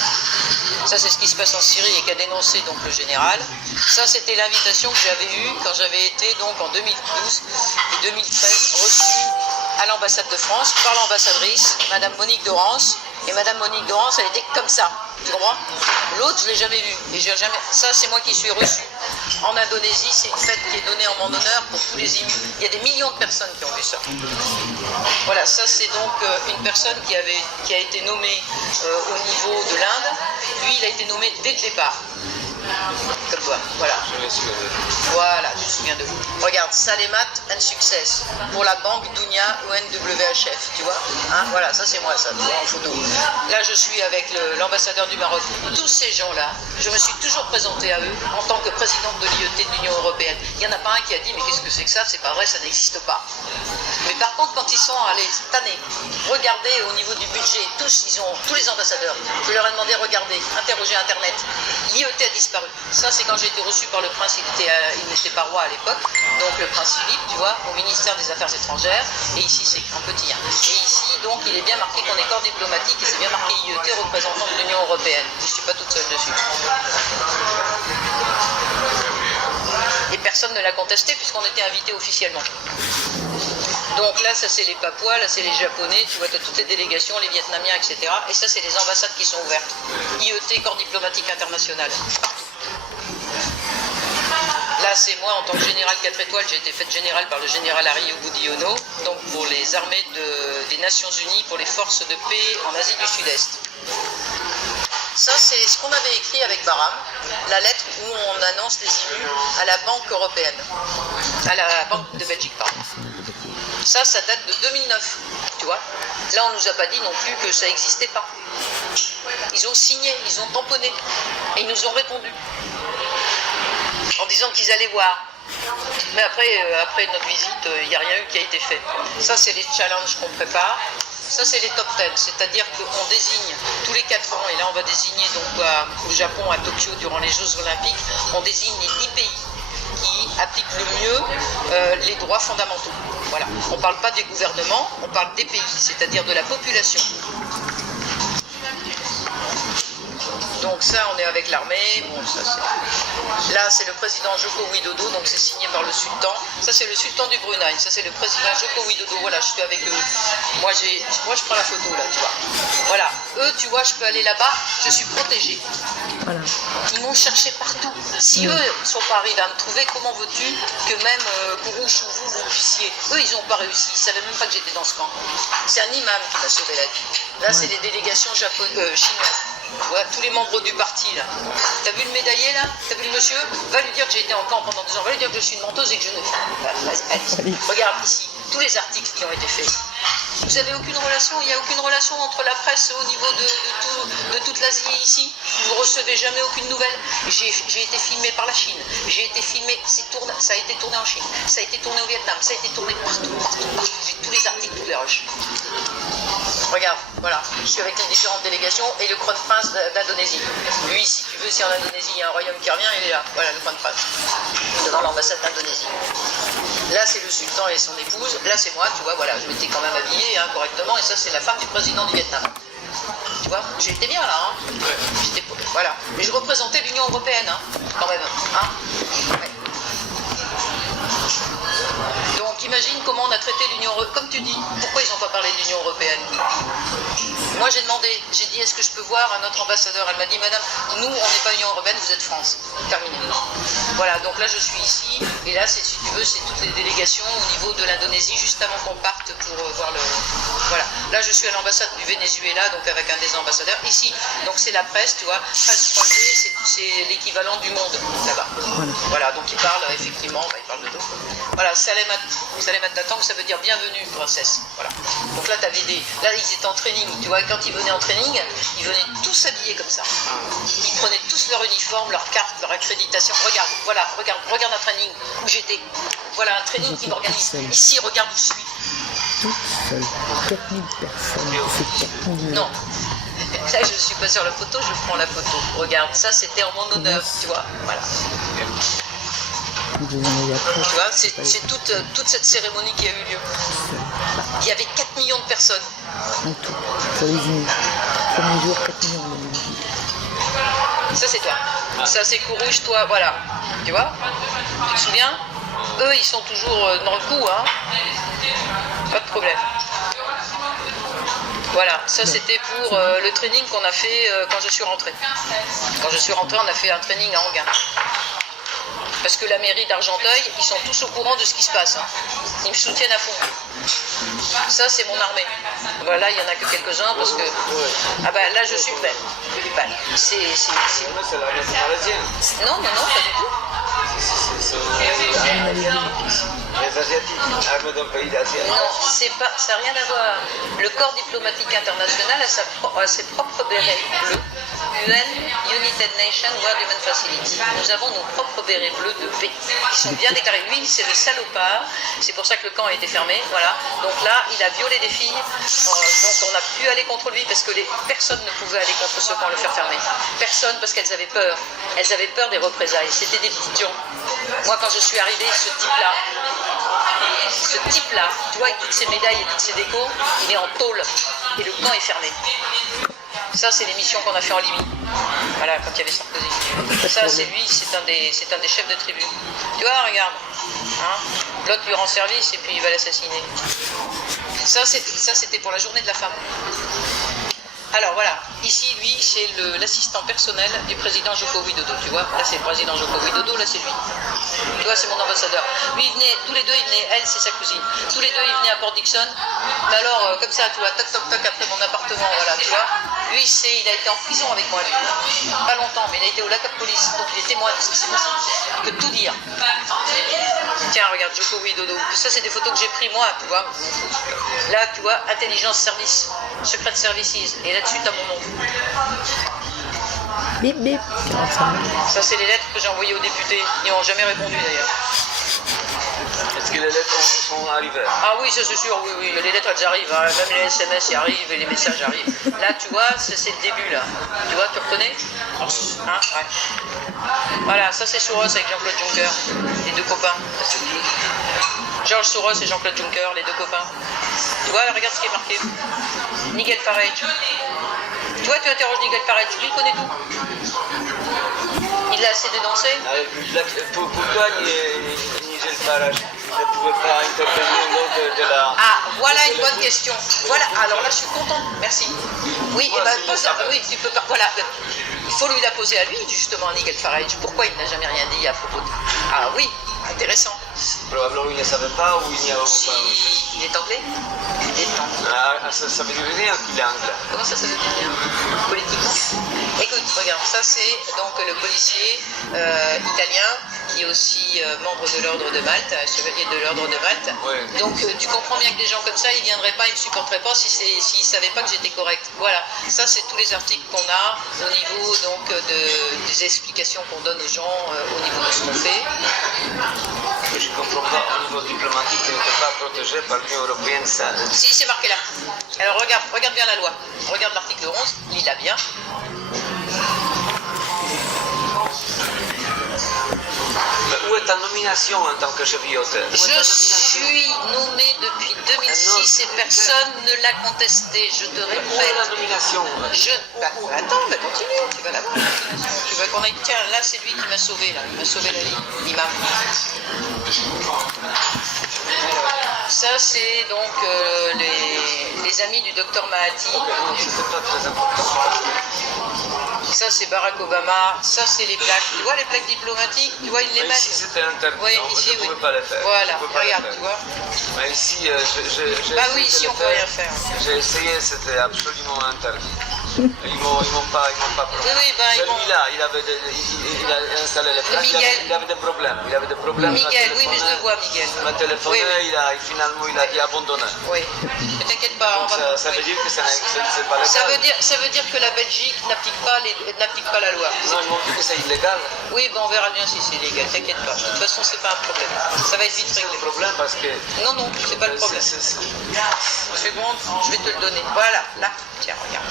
Ça, c'est ce qui se passe en Syrie et qu'a dénoncé donc le général. Ça, c'était l'invitation que j'avais eue quand j'avais été donc en 2012 et 2013 reçue à l'ambassade de France par l'ambassadrice, Madame Monique Dorance. Et Madame Monique Dorance, elle était comme ça, tu comprends? L'autre, je ne l'ai jamais vue. Et j'ai jamais... Ça, c'est moi qui suis reçue. En Indonésie, c'est une fête qui est donnée en mon honneur pour tous les IMU. Il y a des millions de personnes qui ont vu ça. Voilà, ça c'est donc une personne qui a été nommée au niveau de l'Inde. Lui, il a été nommé dès le départ. Comme toi, voilà. Voilà, tu te souviens de vous. Regarde, Salemat and Success pour la banque Dunia UNWHF, tu vois. Hein, voilà, ça c'est moi, ça, tu vois, en photo. Là, je suis avec l'ambassadeur du Maroc. Tous ces gens-là, je me suis toujours présentée à eux en tant que présidente de l'IET de l'Union Européenne. Il n'y en a pas un qui a dit, mais qu'est-ce que c'est que ça? C'est pas vrai, ça n'existe pas. Mais par contre, quand ils sont allés cette année, regarder au niveau du budget, tous les ambassadeurs, je leur ai demandé, regardez, interroger Internet. L'IET a disparu. Ça, c'est quand j'ai été reçu par le prince, il n'était pas roi à l'époque, donc le prince Philippe, tu vois, au ministère des Affaires étrangères, et ici c'est un petit. Hein. Et ici, donc, il est bien marqué qu'on est corps diplomatique, et c'est bien marqué IET, représentant de l'Union Européenne. Je ne suis pas toute seule dessus. Et personne ne l'a contesté, puisqu'on était invité officiellement. Donc là, ça c'est les Papouas, là c'est les Japonais, tu vois, tu as toutes les délégations, les Vietnamiens, etc. Et ça, c'est les ambassades qui sont ouvertes. IET, Corps diplomatique international. Là, c'est moi, en tant que général 4 étoiles, j'ai été fait général par le général Ario Budiono, donc pour les armées des Nations Unies, pour les forces de paix en Asie du Sud-Est. Ça, c'est ce qu'on avait écrit avec Barham, la lettre où on annonce les IMU à la Banque européenne, à la Banque de Belgique, pardon. Ça date de 2009, tu vois. Là, on nous a pas dit non plus que ça n'existait pas. Ils ont signé, ils ont tamponné, et ils nous ont répondu, en disant qu'ils allaient voir. Mais après notre visite, il n'y a rien eu qui a été fait. Ça, c'est les challenges qu'on prépare. Ça, c'est les top 10, c'est-à-dire qu'on désigne tous les 4 ans, et là, on va désigner donc au Japon, à Tokyo, durant les Jeux Olympiques, on désigne les 10 pays qui appliquent le mieux les droits fondamentaux. Voilà. On ne parle pas des gouvernements, on parle des pays, c'est-à-dire de la population. Donc ça, on est avec l'armée. Bon, ça, là, c'est le président Joko Widodo, donc c'est signé par le sultan. Ça, c'est le sultan du Brunei. Ça, c'est le président Joko Widodo. Voilà, je suis avec eux. Moi, je prends la photo, là, tu vois. Voilà. Eux, tu vois, je peux aller là-bas, je suis protégée. Voilà. Ils m'ont cherché partout. Si eux ne sont pas arrivés à me trouver, comment veux-tu que même Kourouche ou vous puissiez? Eux, ils n'ont pas réussi. Ils ne savaient même pas que j'étais dans ce camp. C'est un imam qui m'a sauvé la vie. Là, c'est les délégations chinoises. Voilà, tous les membres du parti là. T'as vu le médaillé là? T'as vu le monsieur? Va lui dire que j'ai été en camp pendant 2 ans. Va lui dire que je suis une menteuse et que je ne... Allez. Regarde ici, tous les articles qui ont été faits. Vous avez aucune relation? Il n'y a aucune relation entre la presse au niveau de toute l'Asie ici? Vous ne recevez jamais aucune nouvelle? J'ai été filmé par la Chine. J'ai été filmé, ça a été tourné en Chine. Ça a été tourné au Vietnam. Ça a été tourné partout. J'ai tous les articles, toutes les rushs. Regarde, voilà, je suis avec les différentes délégations et le Crown Prince d'Indonésie. Lui, si tu veux, si en Indonésie il y a un royaume qui revient, il est là. Voilà, le Crown Prince, devant l'ambassade d'Indonésie. Là, c'est le sultan et son épouse. Là, c'est moi, tu vois, voilà, je m'étais quand même habillée correctement. Et ça, c'est la femme du président du Vietnam. Tu vois. J'étais bien là, hein. Voilà. Mais je représentais l'Union Européenne, hein, quand même. Hein. Ouais. Donc imagine comment on a traité l'Union Européenne. Comme tu dis, pourquoi ils n'ont pas parlé de l'Union Européenne? Moi j'ai demandé, j'ai dit est-ce que je peux voir un autre ambassadeur? Elle m'a dit madame, nous on n'est pas Union Européenne, vous êtes France. Terminé. Voilà, donc là je suis ici, et là c'est, si tu veux, c'est toutes les délégations au niveau de l'Indonésie, juste avant qu'on parte pour voir le... Voilà, là je suis à l'ambassade du Venezuela, donc avec un des ambassadeurs. Ici, donc c'est la presse, tu vois, presse croisée, c'est l'équivalent du monde là-bas. Voilà, donc il parle effectivement, il parle de tout. Voilà, Salemat Datang, ça veut dire bienvenue, princesse. Voilà. Donc là, là, ils étaient en training, tu vois, quand ils venaient en training, ils venaient tous habillés comme ça. Ils prenaient tous leur uniforme, leur carte, leur accréditation. Regarde, voilà, regarde un training où j'étais. Voilà, un training qui m'organise. Ici, regarde où je suis. Toute seule, 4000 personnes, c'est 4000. Non. Là, je ne suis pas sur la photo, je prends la photo. Regarde, ça, c'était en mon honneur, tu vois. Voilà. Tu vois, c'est toute cette cérémonie qui a eu lieu. Il y avait 4 millions de personnes. En tout, pour les unis. Premier jour, 4 millions de unis. Ça, c'est toi. Ça, c'est Courrouge, toi, voilà. Tu vois? Tu te souviens? Eux, ils sont toujours dans le coup, hein. Pas de problème. Voilà, ça c'était pour le training qu'on a fait quand je suis rentrée. Quand je suis rentrée, on a fait un training à Anguin. Parce que la mairie d'Argenteuil, ils sont tous au courant de ce qui se passe. Hein. Ils me soutiennent à fond. Ça, c'est mon armée. Voilà, il n'y en a que quelques-uns parce que... Ah ben là, je suis prêt. Ben, c'est... Non, pas du tout. Les Asiatiques, armes d'un pays d'Asie. Non, ça n'a rien à voir. Le corps diplomatique international a ses propres bérets bleus. UN, United Nations World Human Facility. Nous avons nos propres bérets bleus de paix. Ils sont bien déclarés. Lui, c'est le salopard. C'est pour ça que le camp a été fermé. Voilà. Donc là, il a violé des filles. Donc on a pu aller contre lui parce que personne ne pouvait aller contre ce camp, le faire fermer. Personne, parce qu'elles avaient peur. Elles avaient peur des représailles. C'était des petites gens. Moi, quand je suis arrivée, ce type-là, tu vois, avec toutes ces médailles et toutes ces décos, il est en tôle. Et le camp est fermé. Ça, c'est les missions qu'on a fait en Libye. Voilà, quand il y avait Sarkozy. Ça, c'est lui, c'est un des chefs de tribu. Tu vois, regarde. Hein, l'autre lui rend service et puis il va l'assassiner. Ça, c'était pour la journée de la femme. Alors voilà, ici, lui, c'est l'assistant personnel du président Joko Widodo, tu vois. Là, c'est le président Joko Widodo, là, c'est lui. Tu vois, c'est mon ambassadeur. Lui, il venait, tous les deux, elle, c'est sa cousine. Tous les deux, ils venaient à Port Dickson. Mais alors, comme ça, tu vois, toc, toc, toc, après mon appartement, voilà, tu vois. Lui, il a été en prison avec moi, lui. Pas longtemps, mais il a été au lac de police, donc il est témoin de ce qui s'est passé. Il peut tout dire. Tiens, regarde, Joko Widodo. Ça, c'est des photos que j'ai prises, moi, tu vois. Là, tu vois, intelligence service, secret services. Et là-dessus, t'as mon nom. Bip, bip. Ça, c'est les lettres que j'ai envoyées aux députés. Ils n'ont jamais répondu, d'ailleurs. Est-ce que les lettres sont arrivées? Ah oui, ça c'est sûr, oui. Les lettres, elles arrivent. Hein. Même les SMS, ils arrivent et les messages arrivent. Là, tu vois, c'est le début, là. Tu vois, tu reconnais? Hein? Ouais. Voilà, ça c'est Soros avec Jean-Claude Juncker, les deux copains. George Soros et Jean-Claude Juncker, les deux copains. Tu vois, regarde ce qui est marqué. Nigel Farage. Tu vois, tu interroges Nigel Farage, lui, il connaît tout. Il a assez dénoncé. Pourquoi Nigel Farage ne pouvait pas intervenir lors de la... Ah, voilà une bonne question. Voilà, alors là, je suis contente. Merci. Oui, et ben, oui, tu peux pas... Voilà. Il faut lui la poser à lui, justement, à Nigel Farage. Pourquoi il n'a jamais rien dit à propos de... Ah oui, intéressant. Probablement il ne savait pas ou il n'y a pas... Il est anglais? Il est anglais. Ah, ça veut dire qu'il est anglais. Comment ça veut dire? Politiquement? Écoute, regarde, ça c'est donc le policier italien qui est aussi membre de l'ordre de Malte, chevalier de l'ordre de Malte. Ouais. Donc tu comprends bien que des gens comme ça, ils ne viendraient pas, ils ne me supporteraient pas s'ils ne savaient pas que j'étais correcte. Voilà, ça c'est tous les articles qu'on a au niveau donc, des explications qu'on donne aux gens au niveau de ce qu'on fait. Je ne comprends pas, au niveau diplomatique, tu n'es pas protégé par l'Union Européenne, ça... Si, c'est marqué là. Alors regarde bien la loi. Regarde l'article 11, lis-la bien. Mais où est ta nomination en tant que chef IoT? Je suis nommée depuis 2006 et personne ne l'a contesté, je te Où est la répète. nomination? Attends, continue, tu vas la voir. Tu vas qu'on aille. Tiens, là c'est lui qui m'a sauvé, là. Il m'a sauvé la vie, l'imam. Ça c'est donc les amis du docteur Mahati. C'était pas très important. Ça c'est Barack Obama. Ça c'est les plaques. Tu vois les plaques diplomatiques? Tu vois ils les Mais mettent. ici c'était interdit, Oui, on ici ne oui. pouvait pas le faire. Voilà, On pouvait pas le regarde, faire. tu vois. Mais ici, j'ai Bah essayé oui, de ici le on peut rien faire. J'ai essayé, c'était absolument interdit. Ils m'ont pas Oui, oui, bah ils vont. Celui-là, il a installé les plaques, Miguel. il avait des problèmes. Il avait des problèmes. Miguel, oui, mais je le vois, Miguel. Il m'a téléphoné, Oui, oui. finalement il a dit abandonner. Oui, ne t'inquiète pas, on va. Ça veut oui. dire que c'est pas légal. Ça veut dire que la Belgique n'applique pas la loi. Non, ils m'ont dit que c'est illégal. Oui, ben on verra bien si c'est légal, t'inquiète pas. De toute façon, c'est pas un problème. Ça va être vite C'est réglé. le problème parce que. Non, non, c'est pas le problème. Une seconde, je vais te le donner. Voilà, là, tiens, regarde.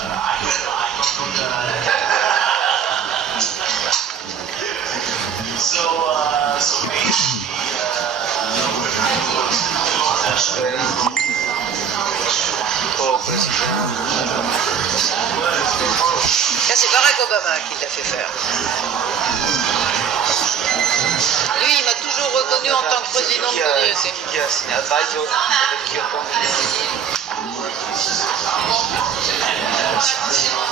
Oh, président. Ça, c'est Barack Obama qui l'a fait faire. Lui, il m'a toujours reconnu en tant que président de l'UEC. Qui a signé advisor avec qui on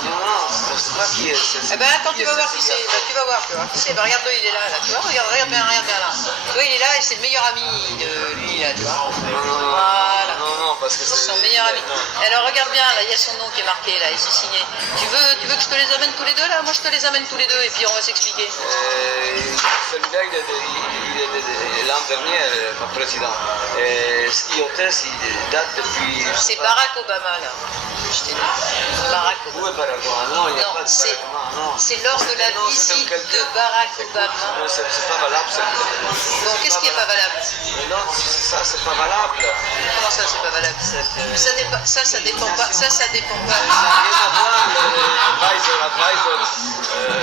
Non, c'est pas qui est. Eh ben, quand tu vas voir qui c'est, ben, tu vas voir, tu vois. Qui c'est? Ben, regarde-le, il est là, tu vois. Regarde bien là. Tu vois, il est là et c'est le meilleur ami de lui, là, tu vois. Voilà. Non, parce que C'est son meilleur ami. Alors regarde bien, là, il y a son nom qui est marqué, là, ici signé. Tu veux que je te les amène tous les deux, là? Moi, je te les amène tous les deux et puis on va s'expliquer. Celui-là, il est l'an dernier, mon président. IoT, il date depuis. C'est Barack Obama, là. Je t'ai dit. Barack Obama. Où est Barack Obama? Non, il n'y a Non, pas de Barack Obama, non. c'est lors de la Non, c'est visite quelqu'un. de Barack Obama. Non, c'est pas valable, ça. Bon, qu'est-ce qui est pas valable? Mais non, ça, c'est pas valable. Comment ça, c'est pas valable? Ça dépend pas. Ça dépend pas. Ça n'a rien à voir, advisor.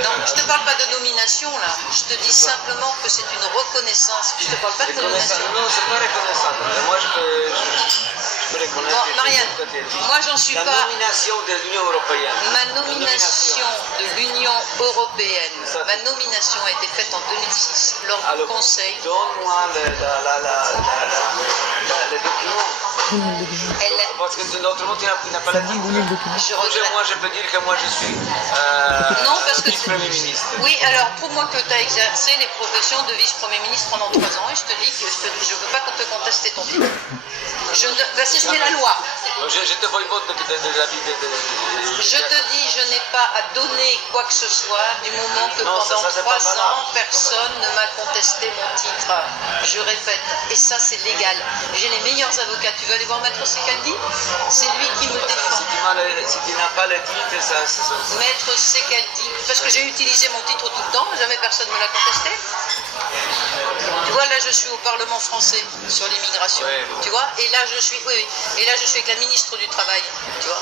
Non, je te parle pas de nomination là. Je te dis simplement que c'est une reconnaissance. Je te parle pas de nomination. Non, c'est pas reconnaissant. Mais moi, je peux reconnaître. Bon, Marianne, moi j'en suis La pas. nomination de l'Union européenne. Ma nomination de l'Union européenne, ma nomination a été faite en 2006 lors du Alors, Conseil. donne-moi les documents. Parce que autrement, tu n'as pas la titre. Je regrette. Moi, je peux dire que moi, je suis Non, parce que vice-premier ministre. Oui, alors prouve-moi que tu as exercé les professions de vice-premier ministre pendant 3 ans et je te dis que je ne veux pas te contester ton titre. C'est la loi. J'étais voïvode de la vie de. Je te dis, je n'ai pas à donner quoi que ce soit du moment que Non, pendant ça, c'est pas 3 ans, valable. personne ne m'a contesté mon titre. Je répète, et ça c'est légal. J'ai les meilleurs avocats. Tu veux aller voir Maître Secaldi? C'est lui qui me défend. Si tu n'as pas le titre, ça. Maître Secaldi, parce que j'ai utilisé mon titre tout le temps, jamais personne ne me l'a contesté. Tu vois, là je suis au Parlement français sur l'immigration. Ouais. Tu vois, et là je suis, et là je suis avec la ministre du Travail. Tu vois,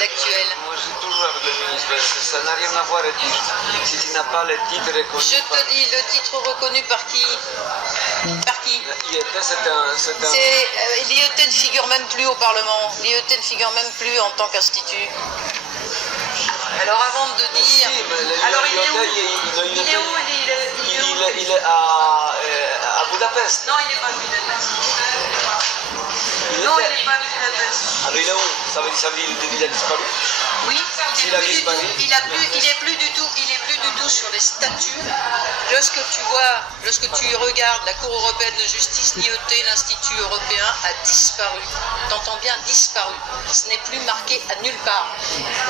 l'actuelle. Moi, je suis toujours avec le ministre. Ça n'a rien à voir avec dire. Si tu n'as pas le titre reconnu. Je te dis, le titre reconnu par qui? Par qui? IET, c'est un. L'IET ne figure même plus au Parlement. L'IET ne figure même plus en tant qu'institut. Alors avant de dire... Alors il est où? Il est où? Il est à Budapest. Non, il n'est pas à Budapest. Non, il n'est pas à Budapest. Alors il est où? Ça veut dire qu'il a disparu. Oui, il est plus du tout sur les statuts. Lorsque tu regardes la Cour européenne de justice, l'IET, l'Institut européen, a disparu. T'entends bien, disparu. Ce n'est plus marqué à nulle part.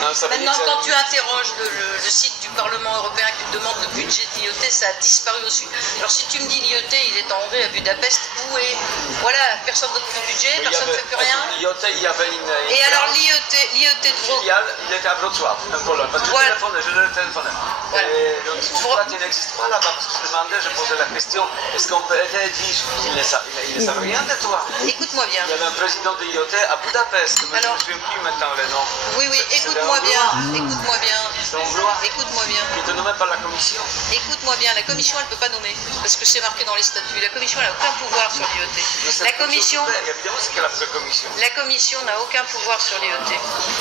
Non, ça veut dire Maintenant, que quand tu interroges le site du Parlement européen qui te demande le budget de l'IET, ça a disparu aussi. Alors si tu me dis l'IET, il est en Hongrie, à Budapest, où est... Voilà, personne ne vote le budget, personne ne fait plus rien. IET, il y avait une. Et alors l'IET de Wrocław. Il était à Wrocław, en Pologne. Parce que Voilà. je le téléphonais. Voilà. Et donc, pourquoi tu n'existes pas là-bas? Parce que je demandais, je posais la question, est-ce qu'on peut aider dire qu'il ne savent rien de toi? Écoute-moi bien. Il y avait un président de l'IoT à Budapest, mais Alors, je ne me souviens plus maintenant le nom. Oui, écoute-moi bien. Écoute-moi bien. C'est hongrois. Écoute-moi bien. Qui était nommé par la commission. Écoute-moi bien, la commission elle ne peut pas nommer, parce que c'est marqué dans les statuts. La commission elle n'a aucun pouvoir sur l'IoT. La commission, Évidemment, c'est qu'elle a fait commission. la commission n'a aucun pouvoir sur l'IoT.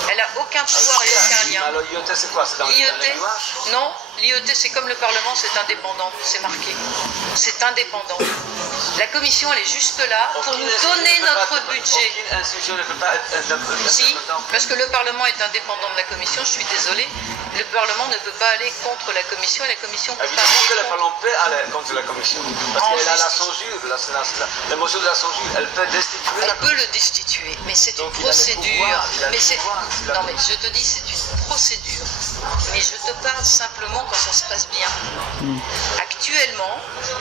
Elle n'a aucun pouvoir et aucun lien. Alors, l'IoT, c'est quoi? C'est dans les nuages? Non, l'IoT c'est comme le Parlement, c'est indépendant, c'est marqué. C'est indépendant. La commission elle est juste là pour nous donner notre budget. Aucune institution ne peut pas être indépendante. Si, parce que le Parlement est indépendant de la Commission, je suis désolée. Le Parlement ne peut pas aller contre la Commission et la Commission ne peut pas Évidemment que le aller contre. Parlement peut aller contre la Commission. Parce En qu'elle a la justice. censure, la mesure de la censure, elle peut destituer la Elle peut le destituer, mais c'est une Donc, il a le procédure. pouvoir, il a le Mais c'est pouvoir, il a non, le mais je te dis, c'est une procédure. Mais je te parle simplement quand ça se passe bien. Actuellement,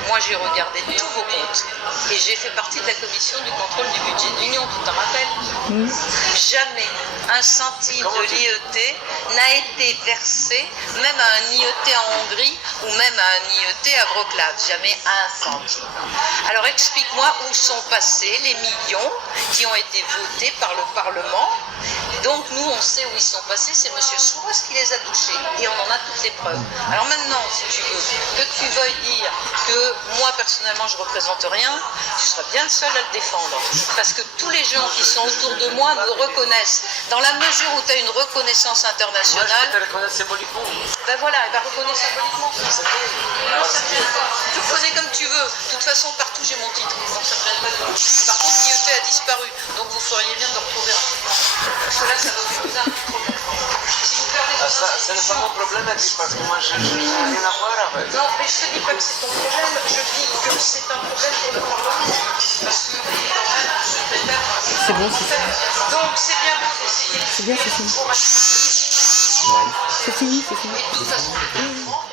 moi j'ai regardé tous vos comptes et j'ai fait partie de la commission du contrôle du budget de l'Union, tu t'en rappelles? Jamais un centime de l'IoT n'a été versé, même à un IoT en Hongrie ou même à un IoT à Wrocław. Jamais un centime. Alors explique-moi où sont passés les millions qui ont été votés par le Parlement. Donc nous on sait où ils sont passés, c'est M. Soros qui les a touchés et on en a toutes les preuves. Alors maintenant, si tu veux, que tu veuilles dire que moi personnellement je représente rien, tu seras bien le seul à le défendre. Parce que tous les gens qui sont autour de moi me reconnaissent. Dans la mesure où tu as une reconnaissance Moi, internationale, je peux te reconnaître symboliquement. ben voilà, elle va reconnaître symboliquement. Non, ça me gêne pas. Tu le connais comme tu veux. De toute façon, partout j'ai mon titre. Donc ça me gêne pas du tout. Par contre, l'IoT a disparu. Donc vous feriez bien de le retrouver rapidement. Parce que là, ça va vous poser un problème. Si vous perdez vos Ce n'est pas mon problème, parce que moi, je n'ai rien à voir avec. non, mais je te dis pas que c'est ton problème, je dis que c'est un problème pour le Parlement. Parce que quand même, je préfère. C'est bon, c'est fini. Donc c'est bien beau d'essayer. C'est bien, c'est fini. Pour C'est fini, c'est fini. Mais de toute façon, le Parlement,